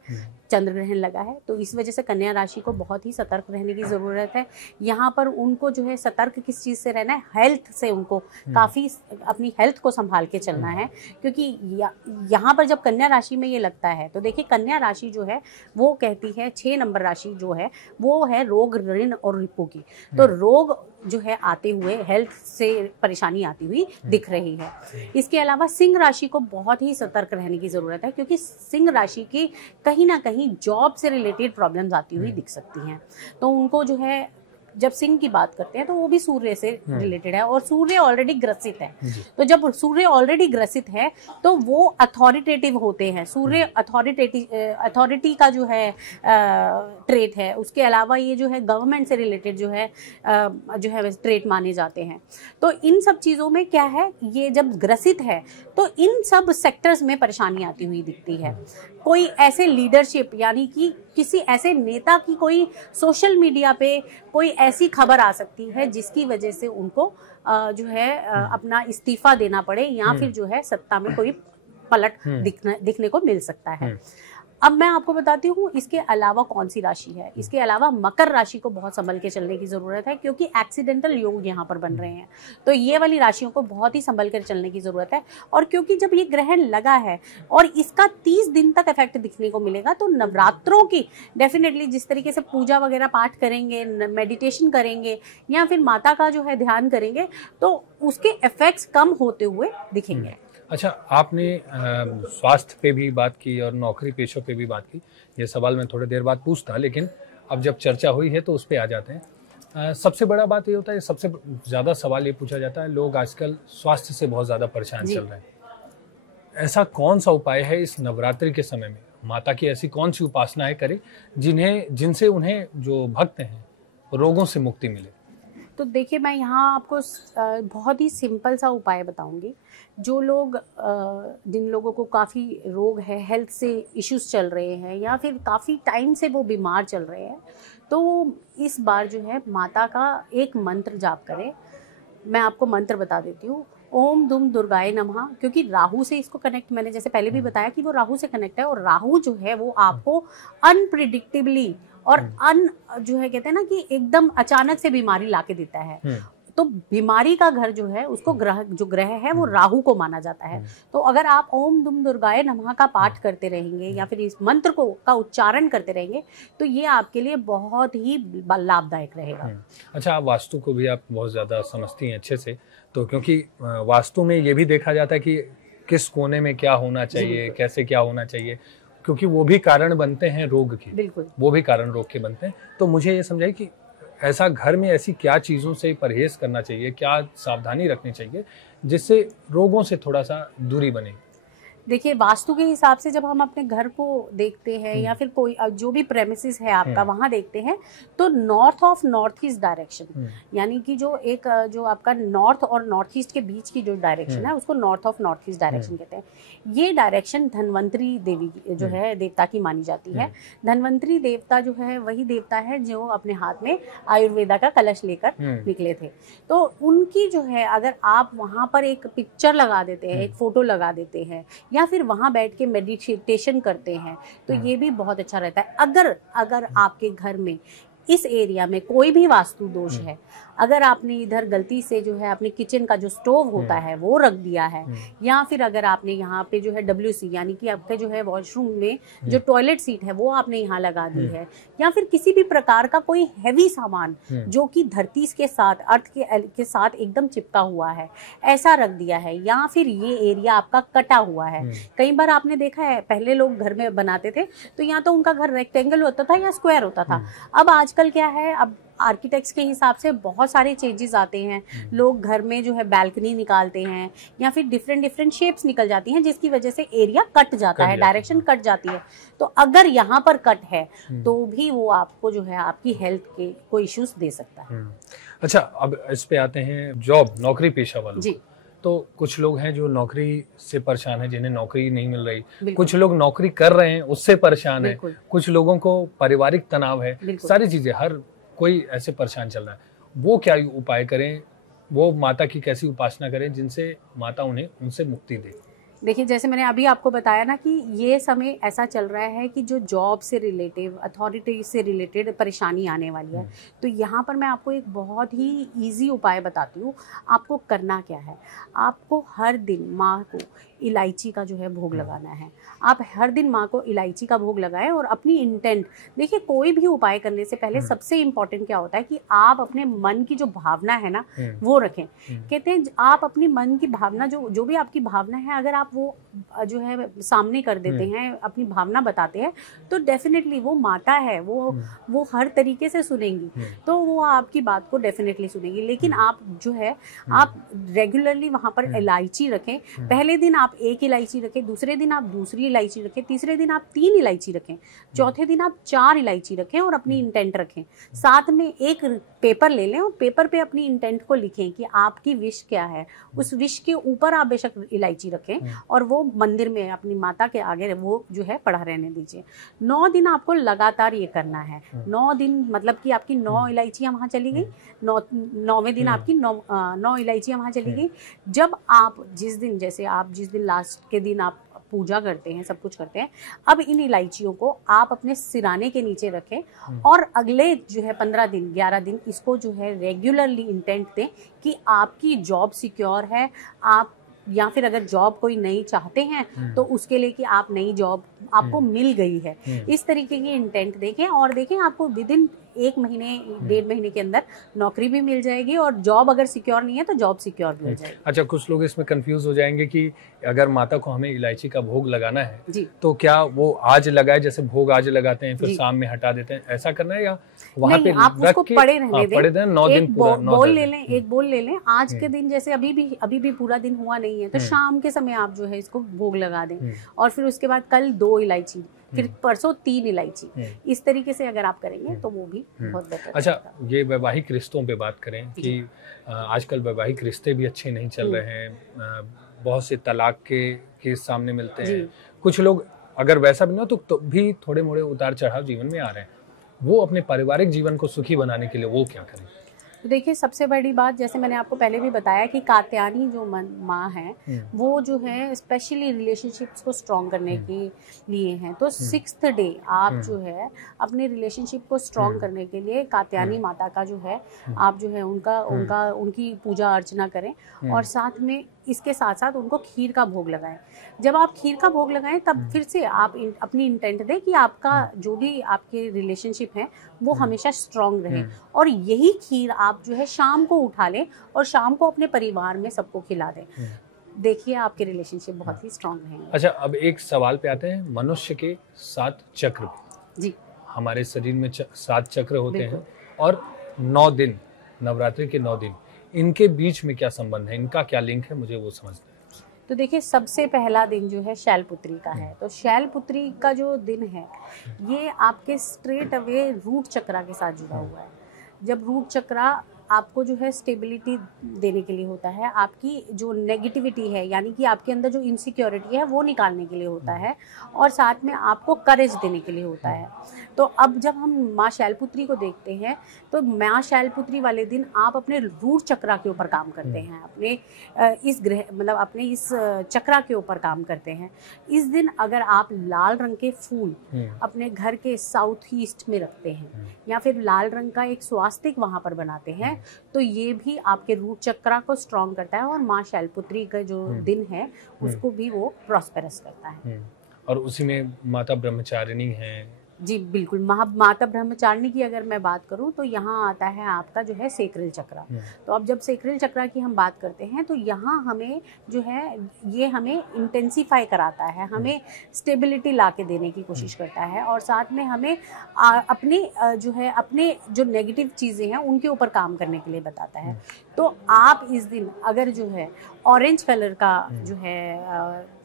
चंद्र ग्रहण लगा है, तो इस वजह से कन्या राशि को बहुत ही सतर्क रहने की ज़रूरत है। यहाँ पर उनको जो है सतर्क किस चीज़ से रहना है, हेल्थ से उनको काफ़ी अपनी हेल्थ को संभाल के चलना है, क्योंकि यहाँ पर जब कन्या राशि में ये लगता है तो देखिए कन्या राशि जो है वो कहती है, 6 नंबर राशि जो है वो है रोग, ऋण और रिपु की। तो रोग जो है आते हुए, हेल्थ से परेशानी आती हुई दिख रही है। इसके अलावा सिंह राशि को बहुत ही सतर्क रहने की ज़रूरत है, क्योंकि सिंह राशि की कहीं ना कहीं जॉब से रिलेटेड प्रॉब्लम्स आती हुई दिख सकती हैं। तो उनको जो है, जब सिंह की बात करते हैं तो वो भी सूर्य से रिलेटेड है, और सूर्य ऑलरेडी ग्रसित है। तो जब सूर्य ऑलरेडी ग्रसित है तो वो अथॉरिटेटिव होते हैं। सूर्य अथॉरिटी का जो है ट्रेट है। उसके अलावा ये जो है गवर्नमेंट से रिलेटेड जो है ट्रेट माने जाते हैं। तो इन सब चीज़ों में क्या है, ये जब ग्रसित है तो इन सब सेक्टर्स में परेशानी आती हुई दिखती है। कोई ऐसे लीडरशिप, यानी कि किसी ऐसे नेता की कोई सोशल मीडिया पे कोई ऐसी खबर आ सकती है जिसकी वजह से उनको जो है अपना इस्तीफा देना पड़े, या फिर जो है सत्ता में कोई पलट दिखने को मिल सकता है। अब मैं आपको बताती हूँ इसके अलावा कौन सी राशि है। इसके अलावा मकर राशि को बहुत संभल के चलने की जरूरत है, क्योंकि एक्सीडेंटल योग यहाँ पर बन रहे हैं। तो ये वाली राशियों को बहुत ही संभल कर चलने की जरूरत है। और क्योंकि जब ये ग्रहण लगा है और इसका 30 दिन तक इफेक्ट दिखने को मिलेगा, तो नवरात्रों की डेफिनेटली जिस तरीके से पूजा वगैरह पाठ करेंगे, मेडिटेशन करेंगे या फिर माता का जो है ध्यान करेंगे, तो उसके इफेक्ट्स कम होते हुए दिखेंगे। अच्छा, आपने स्वास्थ्य पे भी बात की और नौकरी पेशों पे भी बात की। ये सवाल मैं थोड़ी देर बाद पूछता, लेकिन अब जब चर्चा हुई है तो उस पे आ जाते हैं। सबसे बड़ा बात ये होता है, सबसे ज़्यादा सवाल ये पूछा जाता है, लोग आजकल स्वास्थ्य से बहुत ज़्यादा परेशान चल रहे हैं। ऐसा कौन सा उपाय है इस नवरात्रि के समय में, माता की ऐसी कौन सी उपासनाएं करें जिनसे उन्हें जो भक्त हैं रोगों से मुक्ति मिले? तो देखिए, मैं यहाँ आपको बहुत ही सिंपल सा उपाय बताऊंगी। जो लोग जिन लोगों को काफ़ी रोग है, हेल्थ से इश्यूज चल रहे हैं या फिर काफ़ी टाइम से वो बीमार चल रहे हैं, तो इस बार जो है माता का एक मंत्र जाप करें। मैं आपको मंत्र बता देती हूँ, ओम दुम दुर्गाय नमः। क्योंकि राहु से इसको कनेक्ट, मैंने जैसे पहले भी बताया कि वो राहु से कनेक्ट है, और राहु जो है वो आपको अनप्रिडिक्टेबली और जो है कहते हैं ना कि एकदम अचानक से बीमारी लाके देता है। तो बीमारी का घर जो है उसको ग्रह है वो राहु को माना जाता है। तो अगर आप ओम दुम दुर्गाय नमः का पाठ करते रहेंगे या फिर इस मंत्र का उच्चारण करते रहेंगे, तो ये आपके लिए बहुत ही लाभदायक रहेगा। अच्छा, आप वास्तु को भी आप बहुत ज़्यादा समझती हैं अच्छे से, तो क्योंकि वास्तु में ये भी देखा जाता है कि किस कोने में क्या होना चाहिए, कैसे क्या होना चाहिए, क्योंकि वो भी कारण बनते हैं रोग के। बिल्कुल, वो भी कारण रोग के बनते हैं। तो मुझे ये समझाइए कि ऐसा घर में ऐसी क्या चीज़ों से परहेज करना चाहिए, क्या सावधानी रखनी चाहिए जिससे रोगों से थोड़ा सा दूरी बने? देखिए, वास्तु के हिसाब से जब हम अपने घर को देखते हैं या फिर कोई जो भी प्रेमिसेस है आपका वहाँ देखते हैं, तो north of north east direction, यानी कि जो आपका नॉर्थ और नॉर्थ ईस्ट के बीच की जो डायरेक्शन है उसको north of north east direction कहते हैं। ये डायरेक्शन धन्वंतरी देवी जो है देवता की मानी जाती है। धन्वंतरी देवता जो है वही देवता है जो अपने हाथ में आयुर्वेदा का कलश लेकर निकले थे। तो उनकी जो है, अगर आप वहाँ पर एक पिक्चर लगा देते हैं, एक फोटो लगा देते हैं या फिर वहाँ बैठ के मेडिटेशन करते हैं, तो ये भी बहुत अच्छा रहता है। अगर आपके घर में इस एरिया में कोई भी वास्तु दोष है, अगर आपने इधर गलती से जो है अपने किचन का जो स्टोव होता है वो रख दिया है, या फिर अगर आपने यहाँ पे जो है WC यानी कि आपके जो है वॉशरूम में जो टॉयलेट सीट है वो आपने यहाँ लगा दी है, या फिर किसी भी प्रकार का कोई हैवी सामान जो कि धरती के साथ, अर्थ के साथ एकदम चिपका हुआ है, ऐसा रख दिया है, या फिर ये एरिया आपका कटा हुआ है। कई बार आपने देखा है, पहले लोग घर में बनाते थे तो या तो उनका घर रेक्टेंगल होता था या स्क्वायर होता था। अब आजकल क्या है, अब आर्किटेक्ट्स के हिसाब से बहुत सारे चेंजेस आते हैं। लोग घर में जो है बैल्कनी निकालते हैं या फिर डिफरेंट शेप्स निकल जाती हैं, जिसकी वजह से एरिया कट जाता है, डायरेक्शन कट जाती है। तो अगर यहाँ पर कट है तो भी वो आपको जो है आपकी हेल्थ के कोई इश्यूज दे सकता है। अच्छा, अब इस पे आते हैं जॉब, नौकरी पेशा वालों। जी। तो कुछ लोग हैं जो नौकरी से परेशान हैं, जिन्हें नौकरी नहीं मिल रही, कुछ लोग नौकरी कर रहे हैं उससे परेशान है, कुछ लोगों को पारिवारिक तनाव है, सारी चीजें, हर कोई ऐसे परेशान चल रहा है। वो क्या उपाय करें, वो माता की कैसी उपासना करें जिनसे माता उन्हें उनसे मुक्ति दे? देखिए, जैसे मैंने अभी आपको बताया ना कि ये समय ऐसा चल रहा है कि जो जॉब से रिलेटेड, अथॉरिटी से रिलेटेड परेशानी आने वाली है। तो यहाँ पर मैं आपको एक बहुत ही इजी उपाय बताती हूँ। आपको करना क्या है, आपको हर दिन माँ को इलायची का जो है भोग लगाना है। आप हर दिन माँ को इलायची का भोग लगाएं और अपनी इंटेंट, देखिए कोई भी उपाय करने से पहले सबसे इम्पोर्टेंट क्या होता है कि आप अपने मन की जो भावना है ना वो रखें। कहते हैं आप अपनी मन की भावना, जो भी आपकी भावना है, अगर आप वो जो है सामने कर देते हैं, अपनी भावना बताते हैं, तो डेफिनेटली वो माता है, वो हर तरीके से सुनेंगी, तो वो आपकी बात को डेफिनेटली सुनेगी। लेकिन आप जो है आप रेगुलरली वहाँ पर इलायची रखें। पहले दिन आप एक इलायची रखें, दूसरे दिन आप दूसरी इलायची रखें, तीसरे दिन आप 3 इलायची रखें, चौथे दिन आप 4 इलायची रखें और अपनी इंटेंट रखें। साथ में एक पेपर ले लें और पेपर पे अपनी इंटेंट को लिखें कि आपकी विश क्या है। उस विश के ऊपर आप बेशक इलायची रखें और वो मंदिर में अपनी माता के आगे वो जो है पड़ा रहने दीजिए। 9 दिन आपको लगातार ये करना है। 9 दिन मतलब कि आपकी 9 इलायचियाँ वहाँ चली गई, 9वें दिन आपकी 9 इलायचियाँ वहाँ चली गई। जब आप जिस दिन, जैसे आप जिस दिन लास्ट के दिन आप पूजा करते हैं, सब कुछ करते हैं। अब इन इलायचियों को आप अपने सिराने के नीचे रखें और अगले जो है 15 दिन 11 दिन इसको जो है रेगुलरली इंटेंट दें कि आपकी जॉब सिक्योर है, आप या फिर अगर जॉब कोई नहीं चाहते हैं तो उसके लिए कि आप नई जॉब आपको मिल गई है, इस तरीके की इंटेंट देखें और देखें आपको विद इन 1 महीने 1.5 महीने के अंदर नौकरी भी मिल जाएगी और जॉब अगर सिक्योर नहीं है तो जॉब सिक्योर मिल जाएगी। अच्छा, कुछ लोग इसमें कंफ्यूज हो जाएंगे कि अगर माता को हमें इलायची का भोग लगाना है जी, तो क्या वो आज लगाए, जैसे भोग आज लगाते हैं फिर शाम में हटा देते हैं, ऐसा करना है या वहाँ पे आप उसको पड़े रहने दें, पड़े दें 9 दिन पूरा बोल ले लें, एक बोल ले लें आज के दिन, जैसे अभी भी पूरा दिन हुआ नहीं है तो शाम के समय आप जो है इसको भोग लगा दें और फिर उसके बाद कल 2 इलायची, फिर परसों 3 इलायची, इस तरीके से अगर आप करेंगे तो वो भी बहुत बेहतर। अच्छा, ये वैवाहिक रिश्तों पे बात करें कि आजकल वैवाहिक रिश्ते भी अच्छे नहीं चल रहे हैं, बहुत से तलाक के सामने मिलते हैं, कुछ लोग अगर वैसा भी ना तो भी थोड़े मोड़े उतार चढ़ाव जीवन में आ रहे हैं, वो अपने पारिवारिक जीवन को सुखी बनाने के लिए वो क्या करें? तो देखिए, सबसे बड़ी बात जैसे मैंने आपको पहले भी बताया कि कात्यायनी जो माँ है वो जो है स्पेशली रिलेशनशिप्स को स्ट्रॉन्ग करने के लिए हैं। तो 6th डे आप जो है अपने रिलेशनशिप को स्ट्रॉन्ग करने के लिए कात्यायनी माता का जो है आप जो है उनकी पूजा अर्चना करें और साथ में इसके साथ साथ उनको खीर का भोग लगाएं। जब आप खीर का भोग लगाएं तब फिर से आप अपनी इंटेंट दें कि आपका जो भी आपके रिलेशनशिप है वो हमेशा स्ट्रॉन्ग रहे और यही खीर आप जो है शाम को उठा लें और शाम को अपने परिवार में सबको खिला दें। देखिए आपके रिलेशनशिप बहुत ही स्ट्रॉन्ग रहेंगे। अच्छा, अब एक सवाल पे आते हैं, मनुष्य के 7 चक्र जी, हमारे शरीर में 7 चक्र होते हैं और 9 दिन, नवरात्रि के 9 दिन, इनके बीच में क्या संबंध है, इनका क्या लिंक है, मुझे वो समझना है। तो देखिए, सबसे पहला दिन जो है शैलपुत्री का है। तो शैलपुत्री का जो दिन है ये आपके स्ट्रेट अवे रूट चक्रा के साथ जुड़ा हुआ है। जब रूट चक्रा आपको जो है स्टेबिलिटी देने के लिए होता है, आपकी जो नेगेटिविटी है यानी कि आपके अंदर जो इनसिक्योरिटी है वो निकालने के लिए होता है और साथ में आपको करेज देने के लिए होता है। तो अब जब हम माँ शैलपुत्री को देखते हैं तो माँ शैलपुत्री वाले दिन आप अपने रूट चक्रा के ऊपर काम करते हैं, अपने इस ग्रह मतलब अपने इस चक्रा के ऊपर काम करते हैं। इस दिन अगर आप लाल रंग के फूल अपने घर के साउथ ईस्ट में रखते हैं या फिर लाल रंग का एक स्वास्तिक वहाँ पर बनाते हैं तो ये भी आपके रूट चक्रा को स्ट्रॉन्ग करता है और माँ शैलपुत्री का जो दिन है उसको भी वो प्रॉस्पेरस करता है। और उसी में माता ब्रह्मचारिणी है। जी बिल्कुल, माता ब्रह्मचारिणी की अगर मैं बात करूं तो यहाँ आता है आपका जो है सेक्रेल चक्रा। तो अब जब सेक्रेल चक्रा की हम बात करते हैं तो यहाँ हमें जो है ये हमें इंटेंसिफाई कराता है, हमें स्टेबिलिटी ला के देने की कोशिश करता है और साथ में हमें अपने जो नेगेटिव चीज़ें हैं उनके ऊपर काम करने के लिए बताता है। तो आप इस दिन अगर जो है ऑरेंज कलर का जो है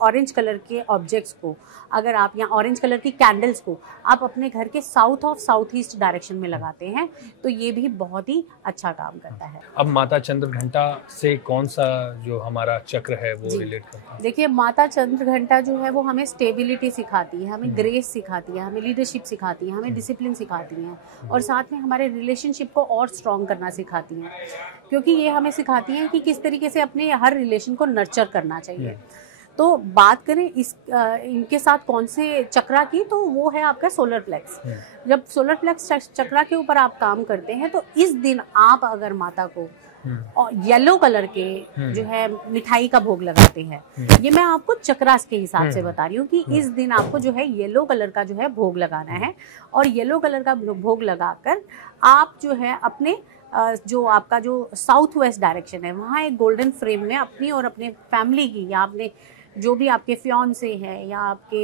ऑरेंज कलर के ऑब्जेक्ट्स को, अगर आप यहाँ ऑरेंज कलर की कैंडल्स को आप अपने घर के साउथ ईस्ट डायरेक्शन में लगाते हैं तो ये भी बहुत ही अच्छा काम करता है। अब माता चंद्र घंटा से कौन सा जो हमारा चक्र है वो रिलेट करता है? देखिए, माता चंद्र घंटा जो है वो हमें स्टेबिलिटी सिखाती है, हमें ग्रेस सिखाती है, हमें लीडरशिप सिखाती है, हमें डिसिप्लिन सिखाती है और साथ में हमारे रिलेशनशिप को और स्ट्रॉन्ग करना सिखाती हैं, क्योंकि ये हमें सिखाती हैं कि किस तरीके से अपने हर रिलेशन को नर्चर करना चाहिए। तो बात करें इनके साथ कौन से चक्रा की, तो वो है आपका सोलर प्लेक्स। जब सोलर प्लेक्स चक्रा के ऊपर आप काम करते हैं तो इस दिन आप अगर माता को और येलो कलर के जो है मिठाई का भोग लगाते हैं, ये मैं आपको चक्रास के हिसाब से बता रही हूँ कि इस दिन आपको जो है येलो कलर का जो है भोग लगाना है और येलो कलर का भोग लगाकर आप जो है अपने जो आपका जो साउथ वेस्ट डायरेक्शन है वहाँ एक गोल्डन फ्रेम में अपनी और अपने फैमिली की या अपने जो भी आपके फियांसे हैं या आपके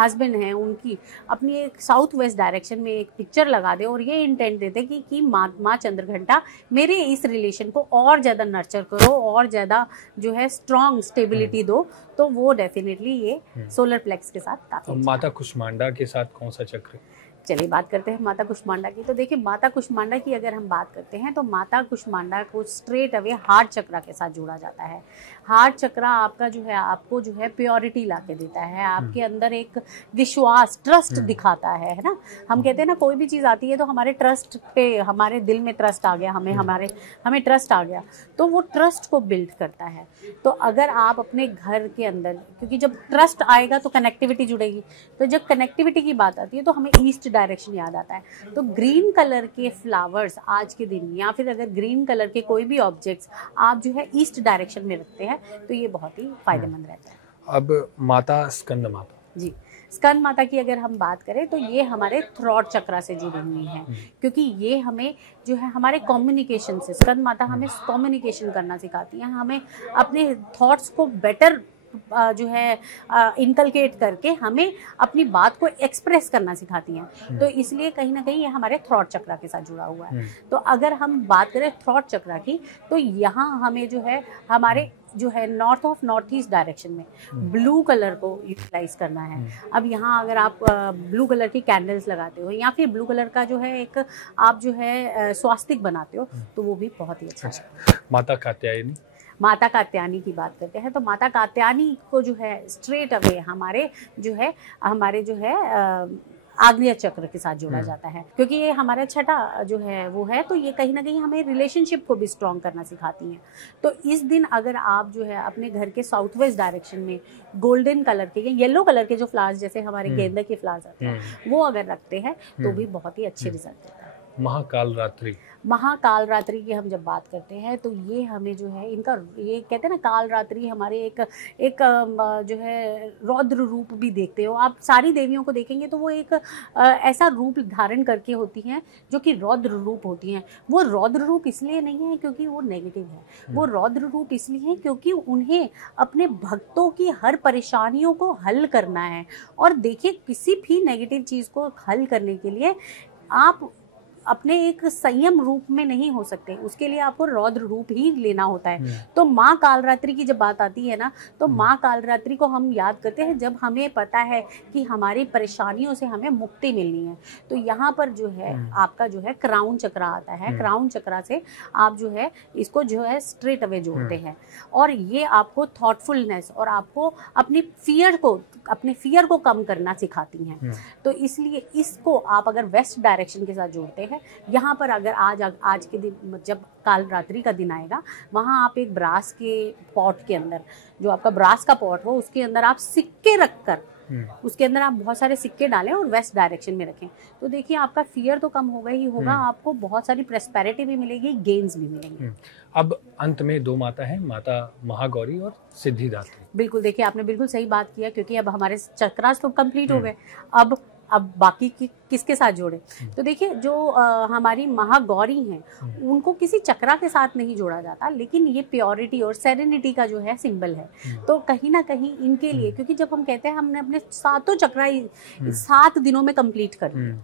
हस्बैंड हैं उनकी अपनी एक साउथ वेस्ट डायरेक्शन में एक पिक्चर लगा दे और ये इंटेंट देते कि माँ चंद्रघंटा मेरे इस रिलेशन को और ज़्यादा नर्चर करो और ज़्यादा जो है स्ट्रॉन्ग स्टेबिलिटी दो, तो वो डेफिनेटली ये सोलर प्लेक्स के साथ काफी। माता कुष्मांडा के साथ कौन सा चक्र? चलिए बात करते हैं माता कुष्मांडा की। तो देखिए माता कुष्मांडा की अगर हम बात करते हैं तो माता कुष्मांडा को स्ट्रेट अवे हार्ट चक्रा के साथ जोड़ा जाता है। हार्ट चक्रा आपका जो है आपको जो है प्योरिटी ला के देता है, आपके अंदर एक विश्वास, ट्रस्ट दिखाता है ना। हम कहते हैं ना कोई भी चीज़ आती है तो हमारे ट्रस्ट पे, हमारे दिल में ट्रस्ट आ गया, हमें ट्रस्ट आ गया, तो वो ट्रस्ट को बिल्ड करता है। तो अगर आप अपने घर के अंदर, क्योंकि जब ट्रस्ट आएगा तो कनेक्टिविटी जुड़ेगी, तो जब कनेक्टिविटी की बात आती है तो हमें ईस्ट डायरेक्शन याद आता है। तो ग्रीन कलर के फ्लावर्स आज के दिन, या फिर अगर ग्रीन कलर के कोई भी ऑब्जेक्ट्स आप जो है ईस्ट डायरेक्शन में रखते हैं तो ये बहुत ही फायदेमंद रहता है। अब माता स्कंद माता जी, स्कंद माता की अगर हम बात करें तो ये हमारे थ्रॉट चक्रा से जुड़ी हुई हैं, क्योंकि ये हमें जो है हमारे कम्युनिकेशन से, स्कंद माता हमें कम्युनिकेशन करना सिखाती हैं, हमें अपने थॉट्स को बेटर जो है इनकलकेट करके हमें अपनी बात को एक्सप्रेस करना सिखाती हैं। तो इसलिए कहीं ना कहीं ये हमारे थ्रॉट चक्रा के साथ जुड़ा हुआ है। तो अगर हम बात करें थ्रॉट चक्रा की, तो यहाँ हमें जो है हमारे जो है north of north east direction में ब्लू कलर को यूटिलाइज करना है। अब यहाँ अगर आप ब्लू कलर की कैंडल्स लगाते हो या फिर ब्लू कलर का जो है एक आप जो है स्वास्तिक बनाते हो तो वो भी बहुत ही अच्छा है। माता कात्यायनी, माता कात्यायनी की बात करते हैं तो माता कात्यायनी को जो है स्ट्रेट अवे हमारे जो है आग्नेय चक्र के साथ जोड़ा जाता है, क्योंकि ये हमारा छठा जो है वो है, तो ये कहीं ना कहीं हमें रिलेशनशिप को भी स्ट्रॉन्ग करना सिखाती हैं। तो इस दिन अगर आप जो है अपने घर के साउथ वेस्ट डायरेक्शन में गोल्डन कलर के या येलो कलर के जो फ्लावर्स, जैसे हमारे गेंदे के फ्लावर्स आते हैं, वो अगर रखते हैं तो भी बहुत ही अच्छे रिजल्ट देता है। महाकाल रात्रि, महाकाल रात्रि की हम जब बात करते हैं तो ये हमें जो है इनका, ये कहते हैं ना काल रात्रि हमारे एक जो है रौद्र रूप भी देखते हो आप। सारी देवियों को देखेंगे तो वो एक ऐसा रूप धारण करके होती हैं जो कि रौद्र रूप होती हैं। वो रौद्र रूप इसलिए नहीं है क्योंकि वो नेगेटिव है, वो रौद्र रूप इसलिए है क्योंकि उन्हें अपने भक्तों की हर परेशानियों को हल करना है। और देखिए किसी भी नेगेटिव चीज़ को हल करने के लिए आप अपने एक संयम रूप में नहीं हो सकते, उसके लिए आपको रौद्र रूप ही लेना होता है। तो माँ कालरात्रि की जब बात आती है ना, तो माँ कालरात्रि को हम याद करते हैं जब हमें पता है कि हमारी परेशानियों से हमें मुक्ति मिलनी है। तो यहाँ पर जो है आपका जो है क्राउन चक्रा आता है, क्राउन चक्रा से आप जो है इसको जो है स्ट्रेट अवे जोड़ते हैं, और ये आपको थॉटफुलनेस और आपको अपने फियर को कम करना सिखाती हैं। तो इसलिए इसको आप अगर वेस्ट डायरेक्शन के साथ जोड़ते हैं, यहाँ पर अगर आज के दिन जब काल रात्रि का दिन आएगा, वहाँ आप एक ब्रास के पॉट के अंदर, जो आपका ब्रास का पॉट हो, उसके अंदर आप सिक्के रखकर उसके अंदर आप बहुत सारे सिक्के डालें और वेस्ट डायरेक्शन में रखें। तो देखिए आपका फियर तो कम होगा ही होगा, आपको बहुत सारी प्रॉस्पेरिटी भी मिलेगी, गेन्स भी मिलेंगे। अब अंत में दो माता हैं, माता महागौरी और सिद्धिदात्री। बिल्कुल, देखिए आपने बिल्कुल सही बात किया, क्योंकि अब हमारे चक्रास तो कंप्लीट हो गए, अब बाकी किसके साथ जोड़े। तो देखिए जो हमारी महागौरी हैं उनको किसी चक्रा के साथ नहीं जोड़ा जाता, लेकिन ये प्योरिटी और सेरेनिटी का जो है सिंबल है। तो कहीं ना कहीं इनके लिए, क्योंकि जब हम कहते हैं हमने अपने सातों चक्रा 7 दिनों में कंप्लीट कर लिए,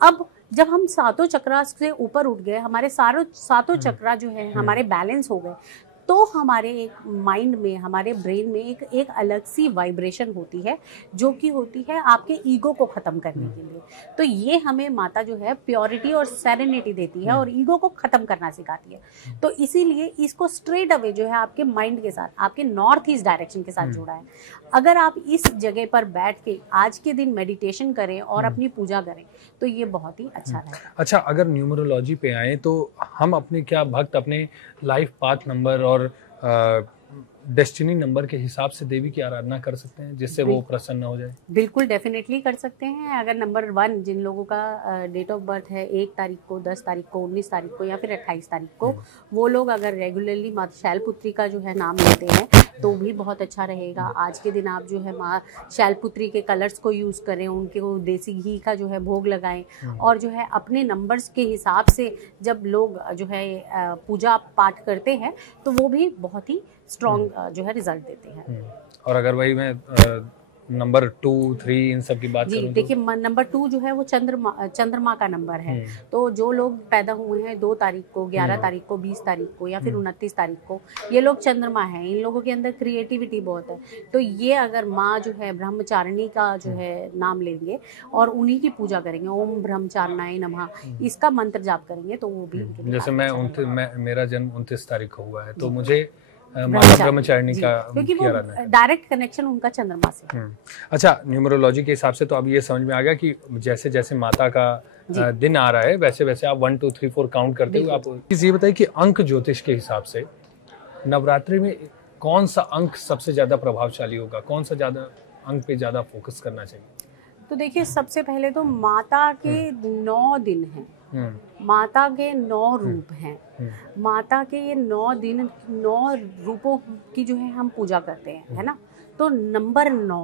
अब जब हम सातों चक्रा से ऊपर उठ गए, हमारे सातों चक्रा जो है हमारे बैलेंस हो गए, तो हमारे एक माइंड में, हमारे ब्रेन में एक अलग सी वाइब्रेशन होती है, जो कि होती है आपके ईगो को ख़त्म करने के लिए। तो ये हमें माता जो है प्योरिटी और सेरेनिटी देती है और ईगो को ख़त्म करना सिखाती है। तो इसीलिए इसको स्ट्रेट अवे जो है आपके माइंड के साथ, आपके नॉर्थ ईस्ट डायरेक्शन के साथ जोड़ा है। अगर आप इस जगह पर बैठ के आज के दिन मेडिटेशन करें और अपनी पूजा करें तो ये बहुत ही अच्छा रहेगा। अच्छा, अगर न्यूमरोलॉजी पे आए तो हम अपने क्या भक्त अपने लाइफ पाथ नंबर और डेस्टिनी नंबर के हिसाब से देवी की आराधना कर सकते हैं, जिससे वो प्रसन्न हो जाए? बिल्कुल, डेफिनेटली कर सकते हैं। अगर नंबर 1 जिन लोगों का डेट ऑफ बर्थ है 1 तारीख को, 10 तारीख को, 19 तारीख को या फिर 28 तारीख को, वो लोग अगर रेगुलरली माता शैलपुत्री का जो है नाम लेते हैं तो भी बहुत अच्छा रहेगा। आज के दिन आप जो है माँ शैलपुत्री के कलर्स को यूज़ करें, उनके वो देसी घी का जो है भोग लगाएं, और जो है अपने नंबर्स के हिसाब से जब लोग जो है पूजा पाठ करते हैं तो वो भी बहुत ही स्ट्रॉन्ग जो है रिजल्ट देते हैं। और अगर वही मैं नंबर 2, 3 इन सब की बात जी करूं देखिए, नंबर 2 जो है वो चंद्रमा का नंबर है। तो जो लोग पैदा हुए हैं 2 तारीख को, 11 तारीख को, 20 तारीख को या फिर 29 तारीख को, ये लोग चंद्रमा हैं। इन लोगों के अंदर क्रिएटिविटी बहुत है। तो ये अगर माँ जो है ब्रह्मचारिणी का जो है नाम लेंगे और उन्हीं की पूजा करेंगे, ओम ब्रह्मचारिणाय नमः, इसका मंत्र जाप करेंगे तो वो भी इनके लिए जैसे काफी मैं मेरा जन्म 29 तारीख को हुआ है, तो मुझे माता ब्रह्मचारिणी ब्रह्मचारिणी जी, का क्योंकि वो आराधना है। डायरेक्ट कनेक्शन उनका चंद्रमा से है। अच्छा, न्यूमरोलॉजी के हिसाब से तो अब ये समझ में आ गया कि जैसे जैसे माता का दिन आ रहा है वैसे वैसे आप 1 2 3 4 काउंट करते हुए आप ये बताइए कि अंक ज्योतिष के हिसाब से नवरात्रि में कौन सा अंक सबसे ज्यादा प्रभावशाली होगा, कौन सा ज्यादा अंक पे ज्यादा फोकस करना चाहिए? तो देखिए, सबसे पहले तो माता के 9 दिन हैं, माता के 9 रूप हैं। माता के ये 9 दिन, 9 रूपों की जो है हम पूजा करते हैं, है ना। तो नंबर 9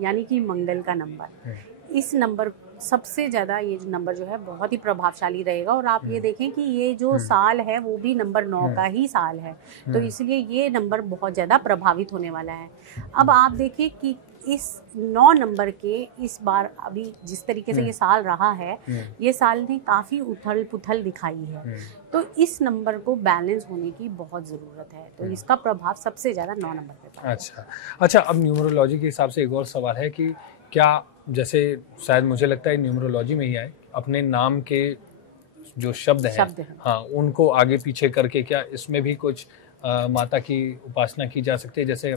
यानी कि मंगल का नंबर, इस नंबर सबसे ज़्यादा ये नंबर जो है बहुत ही प्रभावशाली रहेगा। और आप ये देखें कि ये जो साल है वो भी नंबर 9 का ही साल है, तो इसलिए ये नंबर बहुत ज़्यादा प्रभावित होने वाला है। अब आप देखिए कि इस 9 नंबर के इस बार अभी जिस तरीके से ये साल रहा है, ये साल ने काफ़ी उथल पुथल दिखाई है, तो इस नंबर को बैलेंस होने की बहुत ज़रूरत है। तो इसका प्रभाव सबसे ज़्यादा 9 नंबर पे पड़ता है। अच्छा, अब न्यूमरोलॉजी के हिसाब से एक और सवाल है कि क्या, जैसे शायद मुझे लगता है न्यूमरोलॉजी में ही आए, अपने नाम के जो शब्द हैं, हाँ, उनको आगे पीछे करके क्या इसमें भी कुछ माता की उपासना की जा सकती है? जैसे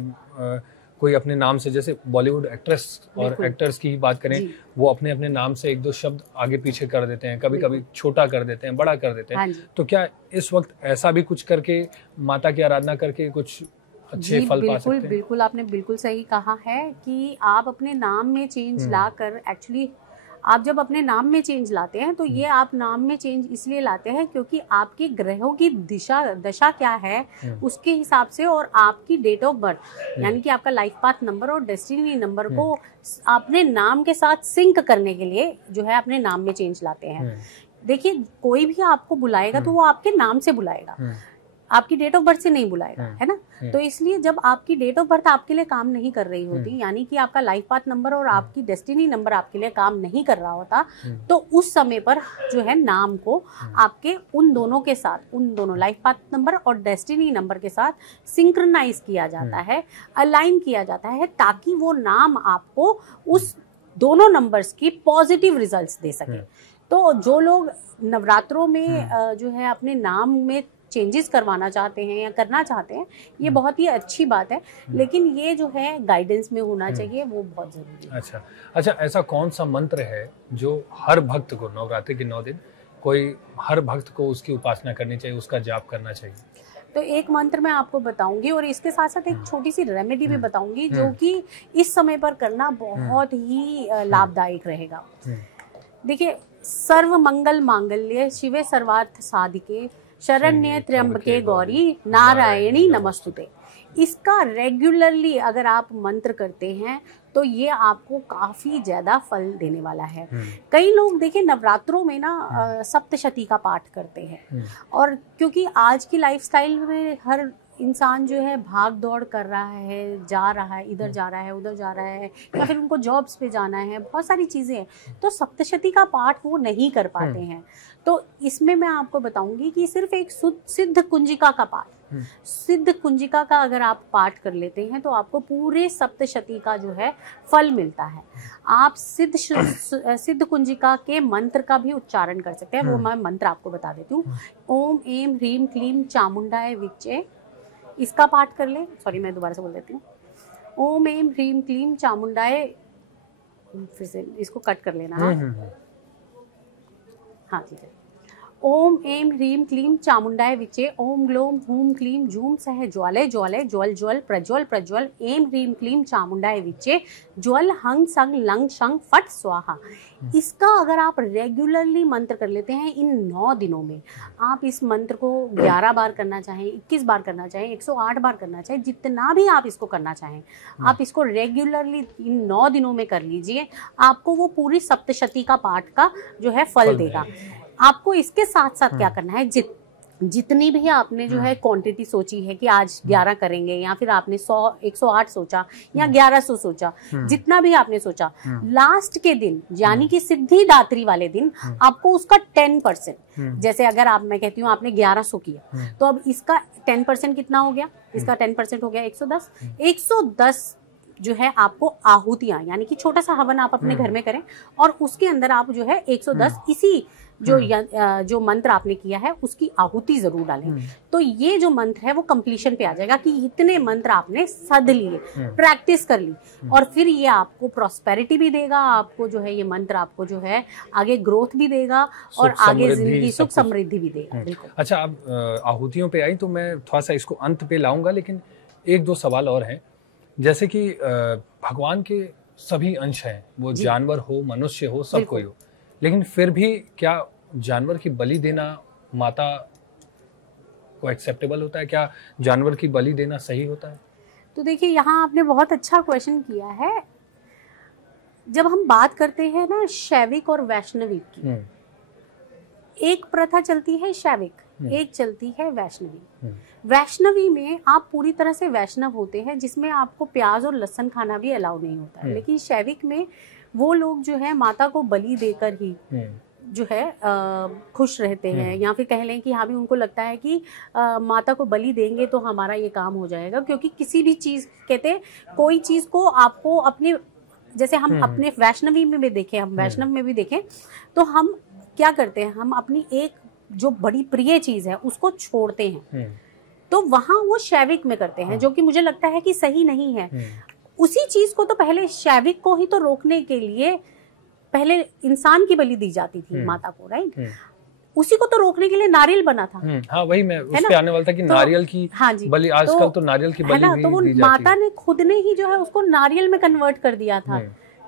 कोई अपने नाम से, जैसे बॉलीवुड एक्ट्रेस और एक्टर्स की ही बात करें, वो अपने अपने नाम से 1 2 शब्द आगे पीछे कर देते हैं, कभी कभी छोटा कर देते हैं, बड़ा कर देते हैं। तो क्या इस वक्त ऐसा भी कुछ करके माता की आराधना करके कुछ अच्छे फल पा सकते हैं? बिल्कुल, आपने बिल्कुल सही कहा है कि आप अपने नाम में चेंज लाकर, एक्चुअली आप जब अपने नाम में चेंज लाते हैं तो ये आप नाम में चेंज इसलिए लाते हैं क्योंकि आपके ग्रहों की दशा क्या है उसके हिसाब से, और आपकी डेट ऑफ बर्थ यानी कि आपका लाइफ पाथ नंबर और डेस्टिनी नंबर को अपने नाम के साथ सिंक करने के लिए जो है अपने नाम में चेंज लाते हैं। देखिए, कोई भी आपको बुलाएगा तो वो आपके नाम से बुलाएगा, आपकी डेट ऑफ बर्थ से नहीं बुलाएगा, है ना। तो इसलिए जब आपकी डेट ऑफ बर्थ आपके लिए काम नहीं कर रही होती, यानी कि आपका लाइफ पाथ नंबर और आपकी डेस्टिनी नंबर आपके लिए काम नहीं कर रहा होता, तो उस समय पर जो है नाम को आपके उन दोनों के साथ, उन दोनों लाइफ पाथ नंबर और डेस्टिनी नंबर के साथ सिंक्रोनाइज किया जाता है, अलाइन किया जाता है, ताकि वो नाम आपको उस दोनों नंबर्स की पॉजिटिव रिजल्ट्स दे सके। तो जो लोग नवरात्रों में जो है अपने नाम में चेंजेस करवाना चाहते हैं या करना चाहते हैं, ये बहुत ही अच्छी बात है, लेकिन ये जो है गाइडेंस में होना चाहिए, वो बहुत जरूरी है। अच्छा, ऐसा कौन सा मंत्र है जो हर भक्त को नवरात्रि के 9 दिन हर भक्त को उसकी उपासना करनी चाहिए, उसका जाप करना चाहिए? तो एक मंत्र मैं आपको बताऊंगी और इसके साथ साथ एक छोटी सी रेमेडी भी बताऊंगी जो कि इस समय पर करना बहुत ही लाभदायक रहेगा। देखिए, सर्व मंगल मांगल्य शिवे सर्वार्थ साधिके शरण्य त्र्यंबके गौरी नारायणी नमस्तुते। इसका रेगुलरली अगर आप मंत्र करते हैं तो ये आपको काफी ज्यादा फल देने वाला है। कई लोग देखिए नवरात्रों में ना सप्तशती का पाठ करते हैं, और क्योंकि आज की लाइफस्टाइल में हर इंसान जो है भाग दौड़ कर रहा है, जा रहा है, इधर जा रहा है, उधर जा रहा है, या फिर उनको जॉब्स पे जाना है, बहुत सारी चीज़ें हैं, तो सप्तशती का पाठ वो नहीं कर पाते हैं। तो इसमें मैं आपको बताऊंगी कि सिर्फ एक सिद्ध कुंजिका का पाठ, सिद्ध कुंजिका का अगर आप पाठ कर लेते हैं तो आपको पूरे सप्तशती का जो है फल मिलता है। आप सिद्ध कुंजिका के मंत्र का भी उच्चारण कर सकते हैं, वो मैं मंत्र आपको बता देती हूँ। ओम एम ह्रीम क्लीम चामुंडाय विच्चे, इसका पाठ कर ले। सॉरी, मैं दोबारा से बोल देती हूँ। ओम एम ह्रीम क्लीम चामुंडाय, फिर से इसको कट कर लेना। हाँ ठीक है। ओम एम ह्रीम क्लीम चामुंडाय विचे, ओम ग्लोम हूम क्लीम जूम सह ज्वालय ज्वालय ज्वल ज्वल प्रज्वल प्रज्वल, एम ह्रीम क्लीम चामुंडाय विचे, ज्वल हंग संग लंग शंग फट स्वाहा। इसका अगर आप रेगुलरली मंत्र कर लेते हैं इन 9 दिनों में, आप इस मंत्र को 11 बार करना चाहें, 21 बार करना चाहें, 108 बार करना चाहें, जितना भी आप इसको करना चाहें, आप इसको रेगुलरली इन 9 दिनों में कर लीजिए। आपको वो पूरी सप्तशती का पाठ का जो है फल देगा। आपको इसके साथ साथ क्या करना है, जितनी भी आपने जो है क्वांटिटी सोची है कि आज 11 करेंगे, या फिर आपने 100 108 सोचा या 1100 सोचा, जितना भी आपने सोचा, लास्ट के दिन यानी कि सिद्धि दात्री वाले दिन आपको उसका 10%, जैसे अगर मैं कहती हूँ आपने 1100 किया, तो अब इसका 10% कितना हो गया, इसका 10% हो गया 110। 110 जो है आपको आहुतियां, यानी कि छोटा सा हवन आप अपने घर में करें और उसके अंदर आप जो है 110 इसी जो मंत्र आपने किया है उसकी आहुति जरूर डालें। तो ये जो मंत्र है वो कंप्लीशन पे आ जाएगा कि इतने मंत्र आपने सद लिए, प्रैक्टिस कर ली, और फिर ये आपको प्रॉस्पेरिटी भी देगा, आपको जो है ये मंत्र आपको जो है आगे ग्रोथ भी देगा और आगे जिंदगी सुख समृद्धि भी देगा। बिल्कुल। अच्छा, आप आहुतियों पे आई तो मैं थोड़ा सा इसको अंत पे लाऊंगा, लेकिन एक दो सवाल और हैं। जैसे कि भगवान के सभी अंश हैं, वो जानवर हो, मनुष्य हो, सब कोई हो, लेकिन फिर भी क्या जानवर की बलि देना माता को एक्सेप्टेबल होता है? क्या जानवर की बलि देना सही होता है? तो देखिए, यहाँ आपने बहुत अच्छा क्वेश्चन किया है। जब हम बात करते हैं ना शैविक और वैष्णविक की, एक प्रथा चलती है शैविक, एक चलती है वैष्णवी। वैष्णवी में आप पूरी तरह से वैष्णव होते हैं, जिसमें आपको प्याज और लहसुन खाना भी अलाउ नहीं होता है। लेकिन शैविक में वो लोग जो है माता को बलि देकर ही जो है खुश रहते हैं, या फिर कह लें कि हाँ भी उनको लगता है कि माता को बलि देंगे तो हमारा ये काम हो जाएगा। क्योंकि किसी भी चीज, कहते कोई चीज को आपको अपने, जैसे हम अपने वैष्णवी में भी देखें, हम वैष्णव में भी देखें, तो हम क्या करते हैं, हम अपनी एक जो बड़ी प्रिय चीज है उसको छोड़ते हैं। तो वहां वो शैविक में करते हैं, जो कि मुझे लगता है कि सही नहीं है। उसी चीज को तो पहले शैविक को ही तो रोकने के लिए पहले इंसान की बलि दी जाती थी माता को, राइट? उसी को तो रोकने के लिए नारियल बना था। हाँ, वही मैं उस पे आने वाला था कि तो, नारियल की बलि, आजकल तो नारियल की बलि भी तो वो माता ने खुद ने ही जो है उसको नारियल में कन्वर्ट कर दिया था।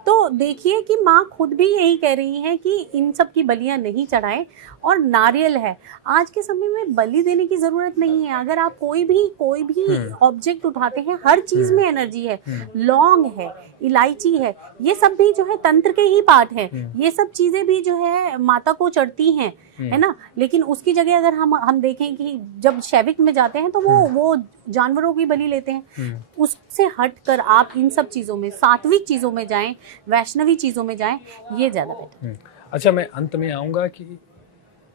तो देखिए कि माँ खुद भी यही कह रही है कि इन सब की बलियां नहीं चढ़ाएं, और नारियल है। आज के समय में बलि देने की जरूरत नहीं है। अगर आप कोई भी ऑब्जेक्ट उठाते हैं, हर चीज में एनर्जी है। लौंग है, इलायची है, ये सब भी जो है तंत्र के ही पार्ट है। ये सब चीजें भी जो है माता को चढ़ती हैं, है ना। लेकिन उसकी जगह अगर हम देखें कि जब शैविक में जाते हैं तो वो जानवरों की बलि लेते हैं। उससे हटकर आप इन सब चीजों में, सात्विक चीजों में जाएं, वैष्णवी चीजों में जाएं, ये ज्यादा बेटर। अच्छा, मैं अंत में आऊंगा कि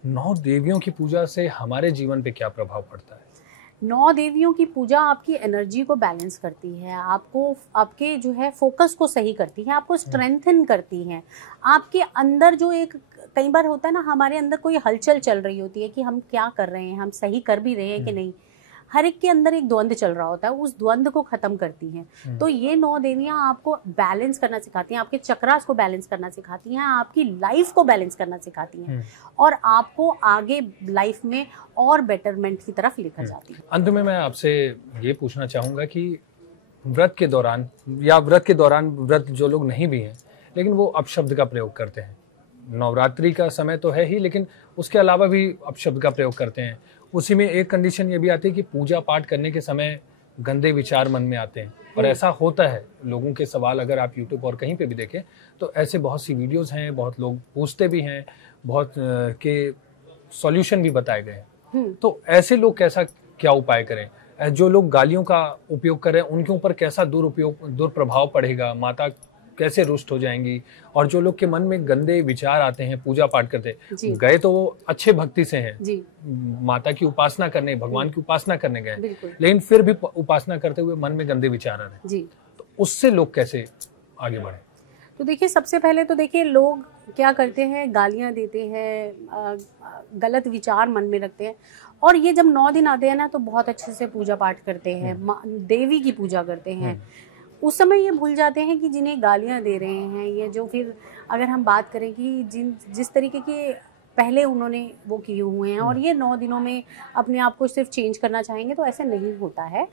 9 देवियों की पूजा से हमारे जीवन पे क्या प्रभाव पड़ता है? 9 देवियों की पूजा आपकी एनर्जी को बैलेंस करती है, आपको आपके जो है फोकस को सही करती है, आपको स्ट्रेंथन करती है। आपके अंदर जो एक, कई बार होता है ना, हमारे अंदर कोई हलचल चल रही होती है कि हम क्या कर रहे हैं, हम सही कर भी रहे हैं कि नहीं। हर एक के अंदर एक द्वंद चल रहा होता है, उस द्वंद को खत्म करती हैं। तो ये 9 देवियां आपको बैलेंस करना सिखाती हैं, आपके चक्रास को बैलेंस करना सिखाती हैं, आपकी लाइफ को बैलेंस करना सिखाती हैं, और आपको आगे लाइफ में और बेटरमेंट की तरफ लेकर जाती हैं। अंत में मैं आपसे ये पूछना चाहूंगा कि व्रत के दौरान, या व्रत जो लोग नहीं भी हैं लेकिन वो अपशब्द का प्रयोग करते हैं, नवरात्रि का समय तो है ही, लेकिन उसके अलावा भी अपशब्द का प्रयोग करते हैं। उसी में एक कंडीशन ये भी आती है कि पूजा पाठ करने के समय गंदे विचार मन में आते हैं, और ऐसा होता है। लोगों के सवाल अगर आप YouTube और कहीं पे भी देखें तो ऐसे बहुत सी वीडियोस हैं, बहुत लोग पूछते भी हैं, बहुत के सॉल्यूशन भी बताए गए हैं। तो ऐसे लोग कैसा, क्या उपाय करें? जो लोग गालियों का उपयोग कर रहे हैं उनके ऊपर कैसा दुष्प्रभाव पड़ेगा? माता कैसे रुष्ट हो जाएंगी? और जो लोग के मन में गंदे विचार आते हैं, पूजा पाठ करते गए तो वो अच्छे भक्ति से हैं, माता की उपासना करने, भगवान की उपासना करने गए, लेकिन फिर भी उपासना करते हुए मन में गंदे विचार आ रहे हैं, तो उससे लोग कैसे आगे बढ़े? तो देखिए, सबसे पहले तो देखिए, लोग क्या करते हैं, गालियां देते हैं, गलत विचार मन में रखते हैं, और ये जब 9 दिन आते हैं ना तो बहुत अच्छे से पूजा पाठ करते हैं, देवी की पूजा करते हैं। उस समय ये भूल जाते हैं कि जिन्हें गालियां दे रहे हैं, ये जो, फिर अगर हम बात करें कि जिस तरीके के पहले उन्होंने वो किए हुए हैं, और ये 9 दिनों में अपने आप को सिर्फ चेंज करना चाहेंगे, तो ऐसे नहीं होता है।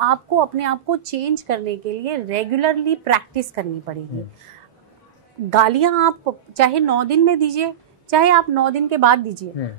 आपको अपने आप को चेंज करने के लिए रेगुलरली प्रैक्टिस करनी पड़ेगी। गालियां आप चाहे 9 दिन में दीजिए, चाहे आप 9 दिन के बाद दीजिए,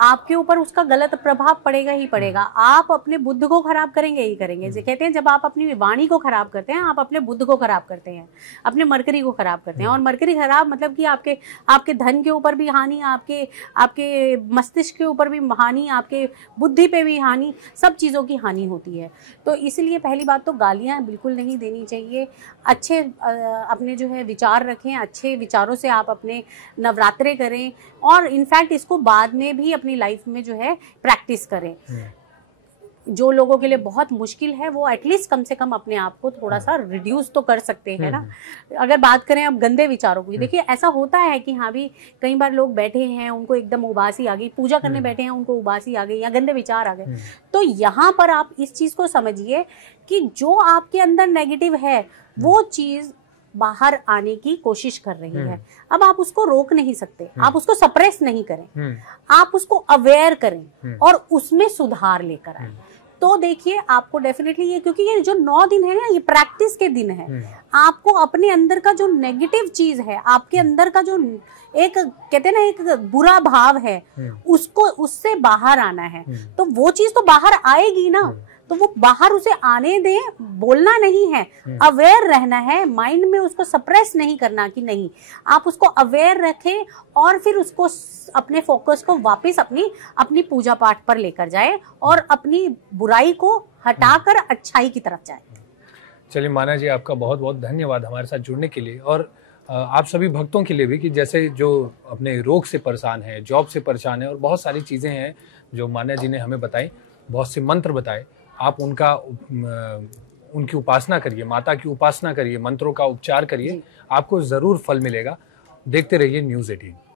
आपके ऊपर उसका गलत प्रभाव पड़ेगा ही पड़ेगा। आप अपने बुद्ध को खराब करेंगे ही करेंगे। जो कहते हैं जब आप अपनी वाणी को खराब करते हैं, आप अपने बुद्ध को खराब करते हैं, अपने मरकरी को खराब करते हैं। और मरकरी खराब मतलब कि आपके धन के ऊपर भी हानि, आपके मस्तिष्क के ऊपर भी हानि, आपके बुद्धि पे भी हानि, सब चीज़ों की हानि होती है। तो इसलिए पहली बात तो गालियाँ बिल्कुल नहीं देनी चाहिए। अच्छे अपने जो है विचार रखें, अच्छे विचारों से आप अपने नवरात्रे करें और इनफैक्ट इसको बाद में भी अपनी लाइफ में जो है प्रैक्टिस करें। जो लोगों के लिए बहुत मुश्किल है वो एटलीस्ट कम से कम अपने आप को थोड़ा सा रिड्यूस तो कर सकते हैं ना। अगर बात करें अब गंदे विचारों की, देखिए ऐसा होता है कि हाँ भी कई बार लोग बैठे हैं, उनको एकदम उबासी आ गई, पूजा करने बैठे हैं, उनको उबासी आ गई या गंदे विचार आ गए। तो यहाँ पर आप इस चीज को समझिए कि जो आपके अंदर नेगेटिव है वो चीज बाहर आने की कोशिश कर रही है। अब आप उसको रोक नहीं सकते, आप उसको सप्रेस नहीं करें, आप उसको अवेयर करें और उसमें सुधार लेकर आए। तो देखिए आपको डेफिनेटली ये, क्योंकि ये जो 9 दिन है ना, ये प्रैक्टिस के दिन है। आपको अपने अंदर का जो नेगेटिव चीज है, आपके अंदर का जो एक कहते हैं ना एक बुरा भाव है, उसको उससे बाहर आना है। तो वो चीज तो बाहर आएगी ना, तो वो बाहर उसे आने दें, बोलना नहीं है, अवेयर रहना है, माइंड में उसको सप्रेस नहीं करना कि नहीं, आप उसको अवेयर रखें और फिर उसको अपने फोकस को वापस अपनी पूजा पाठ पर लेकर जाए और अपनी बुराई को हटाकर अच्छाई की तरफ जाए। चलिए माना जी, आपका बहुत बहुत धन्यवाद हमारे साथ जुड़ने के लिए, और आप सभी भक्तों के लिए भी कि जैसे जो अपने रोग से परेशान है, जॉब से परेशान है और बहुत सारी चीज़ें हैं जो मान्या जी ने हमें बताई, बहुत से मंत्र बताए, आप उनकी उपासना करिए, माता की उपासना करिए, मंत्रों का उपचार करिए, आपको ज़रूर फल मिलेगा। देखते रहिए न्यूज़ 18।